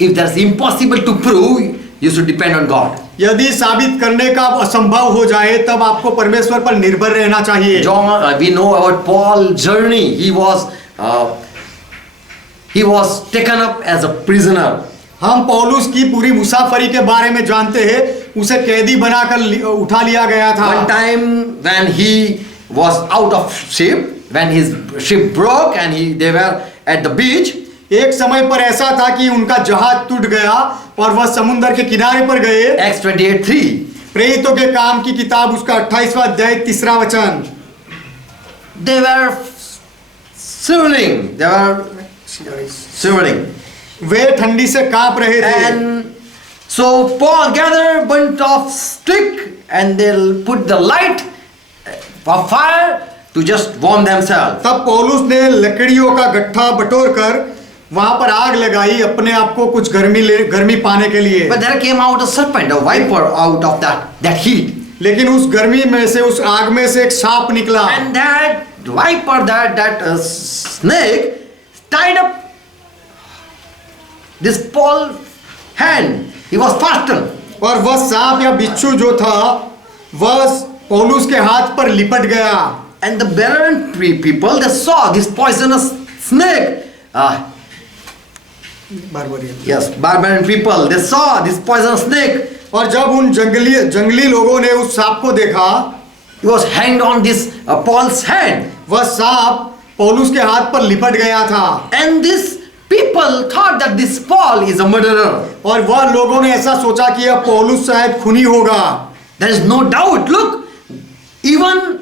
If that's impossible to prove, you should depend on God. यदि साबित करने का असंभव हो जाए तब आपको परमेश्वर पर निर्भर रहना चाहिए। John, we know about Paul's journey. He was taken up as a prisoner. हम पौलुस की पूरी मुसाफरी के बारे में जानते हैं। उसे कैदी बनाकर उठा लिया गया था। One time when he was out of ship, when his ship broke and they were at the beach. एक समय पर ऐसा था कि उनका जहाज टूट गया और वह समुद्र के किनारे पर गए। Acts 28:3. प्रेरितों के काम की किताब उसका 28वां अध्याय 3रा वचन। They were shivering. वे ठंडी से कांप रहे थे। And so Paul gathered a bunch of stick and they'll put the light of fire to just warm themselves. तब पौलुस ने लकड़ियों का गट्ठा बटोर कर वहां पर आग लगाई अपने आप को कुछ गर्मी पाने के लिए। But there came out a serpent, a viper out of that heat. लेकिन उस गर्मी में से, उस आग में से एक सांप निकला। And that viper, that snake tied up this Paul's hand. He was fastened. और वह सांप या बिच्छू जो था वह पौलुस के हाथ पर लिपट गया। And the barren people, they saw this poisonous snake. Barbarian people, they saw this poisonous snake. और जब उन जंगली लोगों ने उस सांप को देखा, he was hanged on this Paul's hand. वह सांप पौलुस के हाथ पर लिपट गया था। And these people thought that this Paul is a murderer. और वह लोगों ने ऐसा सोचा कि यह पौलुस शायद खूनी होगा। There is no doubt. Look, even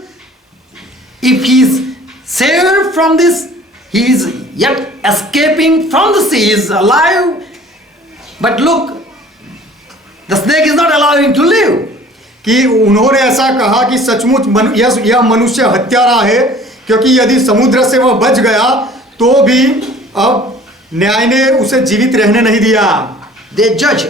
if he is saved from this, he is yet escaping from the sea, he is alive. But look, the snake is not allowing to live. कि उन्होंने ऐसा कहा कि सचमुच यह मनुष्य हत्यारा है, क्योंकि यदि समुद्र से वह बच गया तो भी अब न्याय ने उसे जीवित रहने नहीं दिया। They judge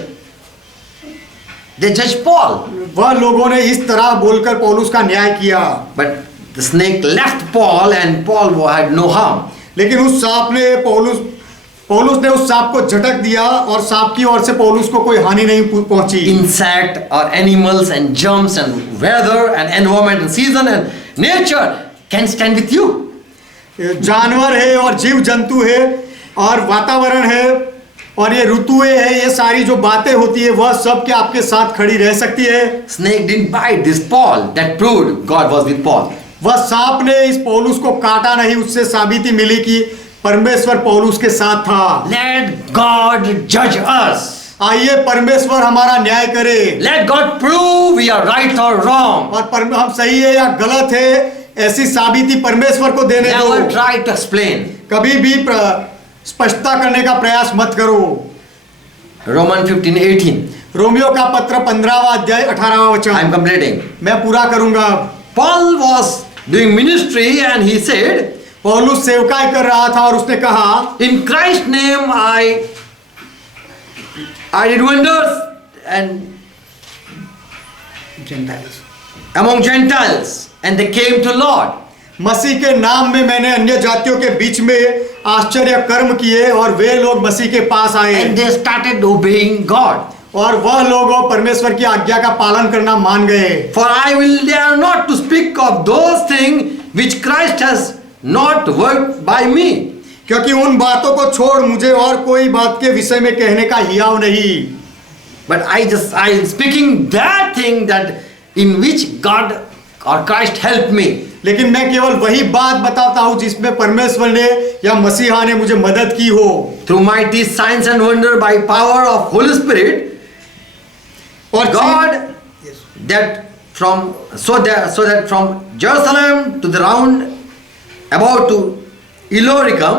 Paul. वह लोगों ने इस तरह बोलकर पौलुस का न्याय किया। But the snake left Paul and Paul had no harm. लेकिन उस सांप ने पौलुस ने उस सांप को झटक दिया और सांप की ओर से पौलुस को कोई हानि नहीं पहुंची। Insect or animals and germs and weather and environment and season and nature can stand with you. जानवर है और जीव जंतु है और वातावरण है और ये ऋतुएं है, ये सारी जो बातें होती है वह सब के आपके साथ खड़ी रह सकती है। Snake didn't bite this Paul. That proved God was with Paul. वह सांप ने इस पौलुस को काटा नहीं, उससे साबिती मिली कि परमेश्वर पौलुस के साथ था। Let God judge us. आइए परमेश्वर हमारा न्याय करे। Let God prove we are right or wrong. और हम सही है या गलत है, ऐसी साबिती परमेश्वर को देने दो। Never try to explain. कभी भी स्पष्टता करने का प्रयास मत करो। Romans 15:18. रोमियो का पत्र 15वां अध्याय 18वां I वचन। am completing. मैं पूरा करूंगा। Paul was doing ministry and he said, पौलुस सेवकाई कर रहा था और उसने कहा, in Christ's name I did wonders and among Gentiles and they came to Lord. मसीह के नाम में मैंने अन्य जातियों के बीच में आश्चर्य कर्म किए और वे लोग मसीह के पास आए And they started obeying God. और वह लोग परमेश्वर की आज्ञा का पालन करना मान गए। For I will dare not to speak of those things which Christ has not worked by me. क्योंकि उन बातों को छोड़ मुझे और कोई बात के विषय में कहने का हियाव नहीं। But I am speaking that thing that in which God or Christ helped me. लेकिन मैं केवल वही बात बताता हूँ जिसमें परमेश्वर ने या मसीहा ने मुझे मदद की हो। Through mighty signs and wonder by power of Holy Spirit. और God that from Jerusalem to the round about to Illyricum.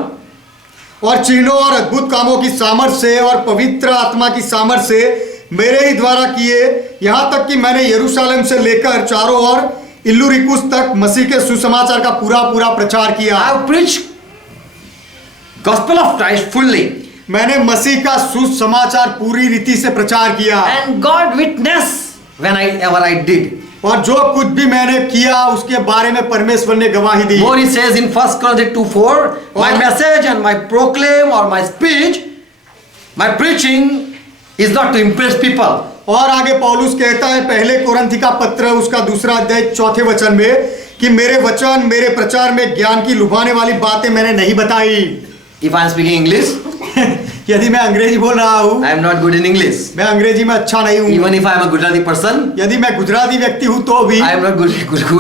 और चिन्हों और अद्भुत कामों की सामर्थ्य से और पवित्र आत्मा की सामर्थ्य से मेरे ही द्वारा किए, यहाँ तक कि मैंने यरूशलेम से लेकर चारों ओर इल्लुरिकुस तक मसीह के सुसमाचार का पूरा प्रचार किया। I have preached gospel of Christ fully. मैंने मसीह का सुसमाचार पूरी रीति से प्रचार किया। And God witnessed whenever I did. और जो कुछ भी मैंने किया उसके बारे में परमेश्वर ने गवाही दी। More he says in 1 Corinthians 2:4, my message and my proclaim or my speech, my preaching is not to impress people. और आगे पौलुस कहता है पहले कोरिन्थी का पत्र उसका 2 अध्याय 4 वचन में कि मेरे वचन मेरे प्रचार में ज्ञान की लुभाने वाली बातें मैंने नहीं बताई। If I am speaking English, यदि मैं अंग्रेजी बोल रहा हूँ, I am not good in English. मैं अंग्रेजी में अच्छा नहीं हूँ। Even if I am a Gujarati person, यदि मैं गुजराती व्यक्ति हूँ तो भी I am not good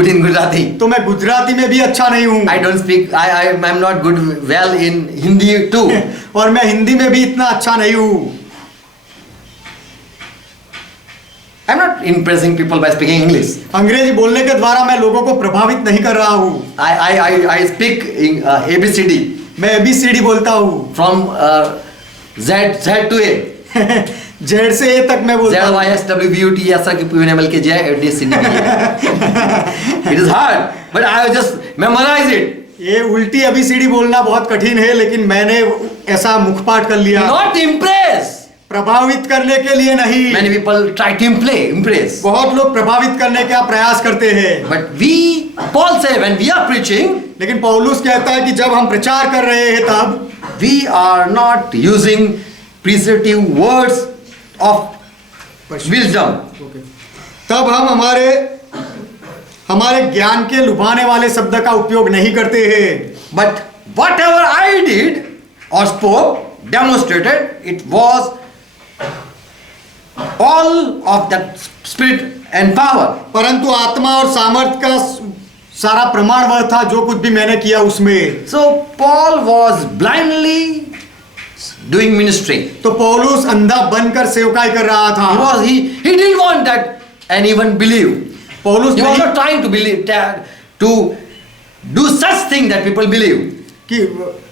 in Gujarati. तो मैं गुजराती में भी अच्छा नहीं हूँ। I don't speak. I am not good well in Hindi too. और मैं हिंदी में भी इतना अच्छा नहीं हूँ। I am not impressing people by speaking English. अंग्रेजी बोलने के द्वारा मैं लोगों को प्रभावित नहीं कर रहा हूँ। I speak in ABCD. मैं ABCD बोलता हूँ। From Z to A. Z से A तक मैं बोलता हूँ। ZYSWVUT SRQPNMLKJ It is hard, but I have just memorized it. ये उल्टी ABCD बोलना बहुत कठिन है, लेकिन मैंने ऐसा मुखपाठ कर लिया। Not impress. प्रभावित करने के लिए नहीं। Many people try to impress. बहुत लोग प्रभावित करने का प्रयास करते हैं। But Paul say when we are preaching, लेकिन पौलुस कहता है कि जब हम प्रचार कर रहे हैं तब we are not using persuasive words of wisdom. तब हम हमारे ज्ञान के लुभाने वाले शब्द का उपयोग नहीं करते हैं। But whatever I did or spoke, demonstrated, it was all of that spirit and power. परंतु आत्मा और सामर्थ का सारा प्रमाण वह था जो कुछ भी मैंने किया उसमें। So Paul was blindly doing ministry. तो पौलुस अंधा बनकर सेवकाई कर रहा था। He didn't want that anyone believe. पौलुस He was not trying to believe to do such thing that people believe. कि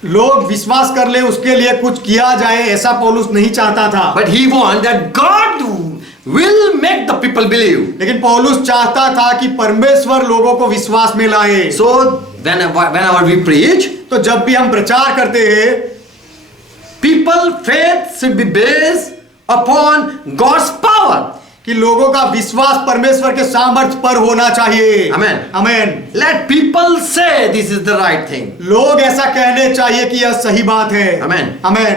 लोग विश्वास कर ले उसके लिए कुछ किया जाए, ऐसा पौलुस नहीं चाहता था। But he want that God will make the people believe. लेकिन पौलुस चाहता था कि परमेश्वर लोगों को विश्वास में लाए। So whenever we preach, तो जब भी हम प्रचार करते हैं, people faith should be based upon God's power. कि लोगों का विश्वास परमेश्वर के सामर्थ्य पर होना चाहिए। Amen. Amen. Let people say this is the right thing. लोग ऐसा कहने चाहिए कि यह सही बात है। Amen. Amen.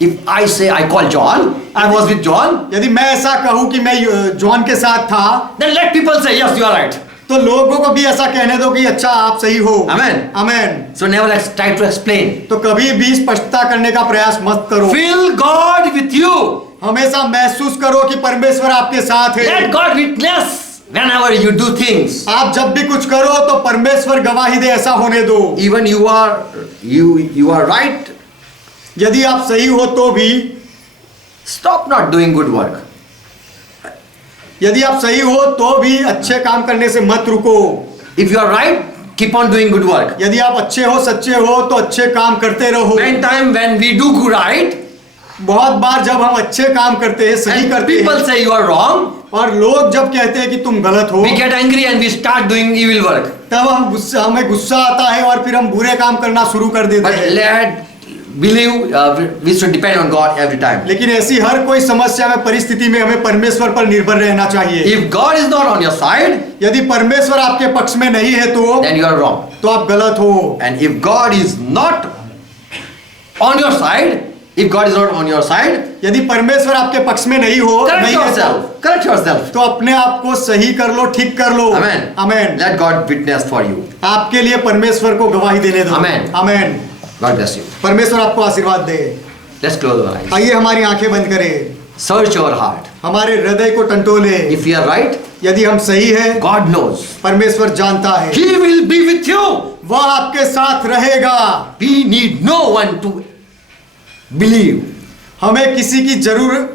If I say I call John, I was with John. यदि मैं ऐसा कहूँ कि मैं जॉन के साथ था, Then let people say yes, you are right. तो लोगों को भी ऐसा कहने दो कि अच्छा आप सही हो। Amen. Amen. So never try to explain. तो कभी भी स्पष्टता करने का प्रयास मत करो। Feel God with you. हमेशा महसूस करो कि परमेश्वर आपके साथ है। Let God witness whenever you do things. आप जब भी कुछ करो तो परमेश्वर गवाही दे, ऐसा होने दो। Even you are right. यदि आप सही हो तो भी, Stop not doing good work. यदि आप सही हो तो भी अच्छे काम करने से मत रुको। If you are right, keep on doing good work. यदि आप अच्छे हो, सच्चे हो तो अच्छे काम करते रहो। Many times when we do good right, बहुत बार जब हम अच्छे काम करते हैं, सही and करते people हैं, say you are wrong, और लोग जब कहते हैं कि तुम गलत हो, we get angry and we start doing evil work. तब हमें गुस्सा आता है और फिर हम बुरे काम करना शुरू कर देते But हैं। let believe we should depend on God every time. लेकिन ऐसी हर कोई समस्या में, परिस्थिति में हमें परमेश्वर पर निर्भर रहना चाहिए। If God is not on your side, यदि परमेश्वर आपके पक्ष में नहीं है then you are wrong. तो आप गलत हो। And if God is not on your side, if God is not on your side, यदि परमेश्वर आपके पक्ष में नहीं हो, correct नहीं है yourself. Correct yourself. तो अपने आप को सही कर लो, ठीक कर लो। Amen. Amen. Let God witness for you. आपके लिए परमेश्वर को गवाही देने दो। Amen. Amen. God bless you. परमेश्वर आपको आशीर्वाद दे। Let's close our eyes. आइए हमारी आंखें बंद करें, Search your heart. हमारे हृदय को टंटोले। If you are right, यदि हम सही है, God knows. परमेश्वर जानता है, He will be with you. वह आपके साथ रहेगा। We need no one to believe. हमें किसी की जरूरत,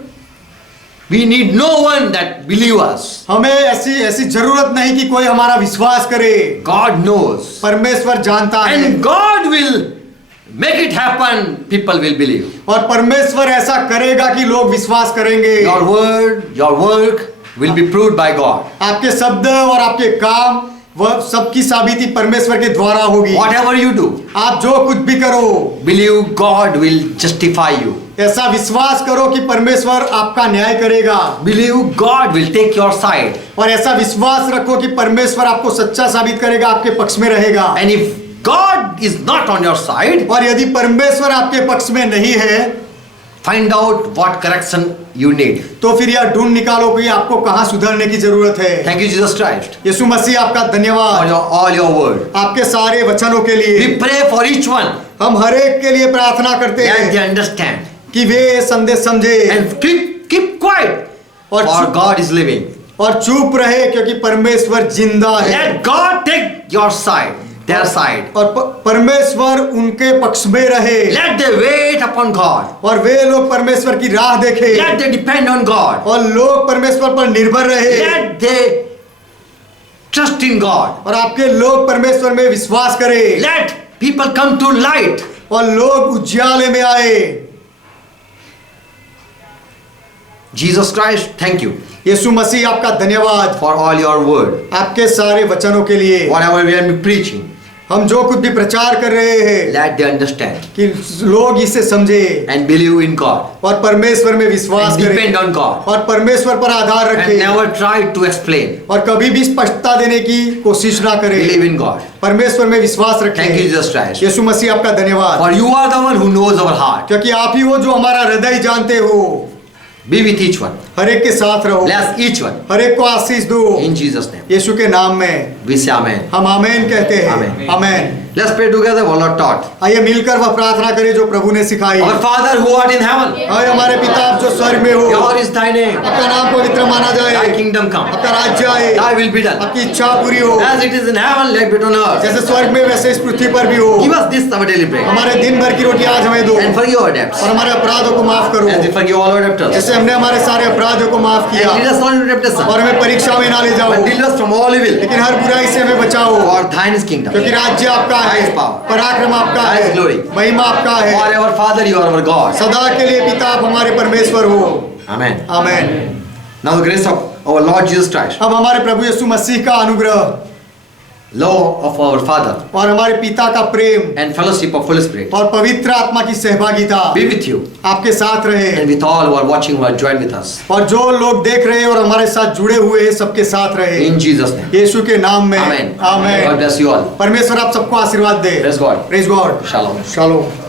We need no one that believe us. हमें ऐसी जरूरत नहीं कि कोई हमारा विश्वास करे। God knows. परमेश्वर जानता है, And God will make it happen. People will believe. और परमेश्वर ऐसा करेगा कि लोग विश्वास करेंगे। Your word, your work will be proved by God. आपके शब्द और आपके काम, वह सबकी साबिती परमेश्वर के द्वारा होगी। Whatever you do, आप जो कुछ भी करो, believe God will justify you. ऐसा विश्वास करो कि परमेश्वर आपका न्याय करेगा। Believe God will take your side. और ऐसा विश्वास रखो कि परमेश्वर आपको सच्चा साबित करेगा, आपके पक्ष में रहेगा। And if God is not on your side, और यदि परमेश्वर आपके पक्ष में नहीं है, find out what correction you need. तो फिर यह ढूंढ निकालो कि आपको कहाँ सुधरने की जरूरत है। Thank you, Jesus Christ, यीशु मसीह आपका for धन्यवाद all your word. आपके सारे वचनों के लिए। We pray for each one हम हर एक के लिए प्रार्थना करते that हैं they understand कि वे संदेश समझे and keep quiet. और For चुप- God is living. और चुप रहे, क्योंकि परमेश्वर जिंदा है। Let God take your side, their side. और परमेश्वर उनके पक्ष में रहे, Let they wait upon God. और वे लोग परमेश्वर की राह देखे, Let they depend on God. और लोग परमेश्वर पर निर्भर रहे, Let they trust in God. और आपके लोग परमेश्वर में विश्वास करें, Let people come to light. और लोग उज्याले में आए। Jesus Christ, thank you यीशु मसीह आपका धन्यवाद for all your word. आपके सारे वचनों के लिए। Whatever we are preaching, हम जो कुछ भी प्रचार कर रहे हैं let they understand कि लोग इसे समझे and believe in God और परमेश्वर में विश्वास and करें depend on God और परमेश्वर पर आधार and रखें never try to explain. और कभी भी स्पष्टता देने की कोशिश ना करें। Believe in God. परमेश्वर में विश्वास Thank you, रखें। Jesus Christ. यीशु मसीह आपका धन्यवाद, For you are the one who knows our heart. क्योंकि आप ही हो जो हमारा हृदय जानते हो। Be with each one. हर एक के साथ रहो, Bless each one. हर एक को आशीष दो In Jesus' name. यीशु के नाम में। We say Amen. हम आमेन कहते हैं। आमेन। आमेन। Let's pray together what Lord taught. आइए मिलकर वह प्रार्थना करें जो प्रभु ने सिखाई। Our Father who art in heaven, आए हमारे पिता आप जो स्वर्ग में हो, yours is thy name. आपका नाम पवित्र माना Thy जाए, kingdom come. आपका राज्य आए, Thy will be done. आपकी इच्छा पूरी हो, As it is in heaven, let it be on earth. जैसे स्वर्ग में वैसे इस पृथ्वी पर भी हो। Give us this our daily bread. हमारे दिन भर की रोटी आज हमें दो, And forgive our debts. और हमारे अपराधों को माफ करो, As we forgive all our debtors. जैसे हमने हमारे सारे अपराधों को माफ किया। And lead us not into temptation, और हमें परीक्षा में ना ले जाओ, but deliver us from all evil. लेकिन हर बुराई से हमें बचाओ, For thine is kingdom. क्योंकि राज्य आपका है, Thine is power. पराक्रम आपका Thine है, is glory. महिमा आपका है। For our Father, you are our God. सदा के लिए पिता आप हमारे परमेश्वर हो। Amen. Amen. Now the grace of our Lord Jesus Christ, अब हमारे प्रभु यीशु मसीह का अनुग्रह love of our Father, और हमारे पिता का प्रेम and fellowship of Holy Spirit और पवित्र आत्मा की सहभागिता be with you आपके साथ रहे, and with all who are watching who are joined with us. और जो लोग देख रहे हैं और हमारे साथ जुड़े हुए हैं सबके साथ रहे, In Jesus' name. यीशु के नाम में। Amen. God amen. bless you all. परमेश्वर आप सबको आशीर्वाद दे। Praise God. Praise God. Shalom. Shalom.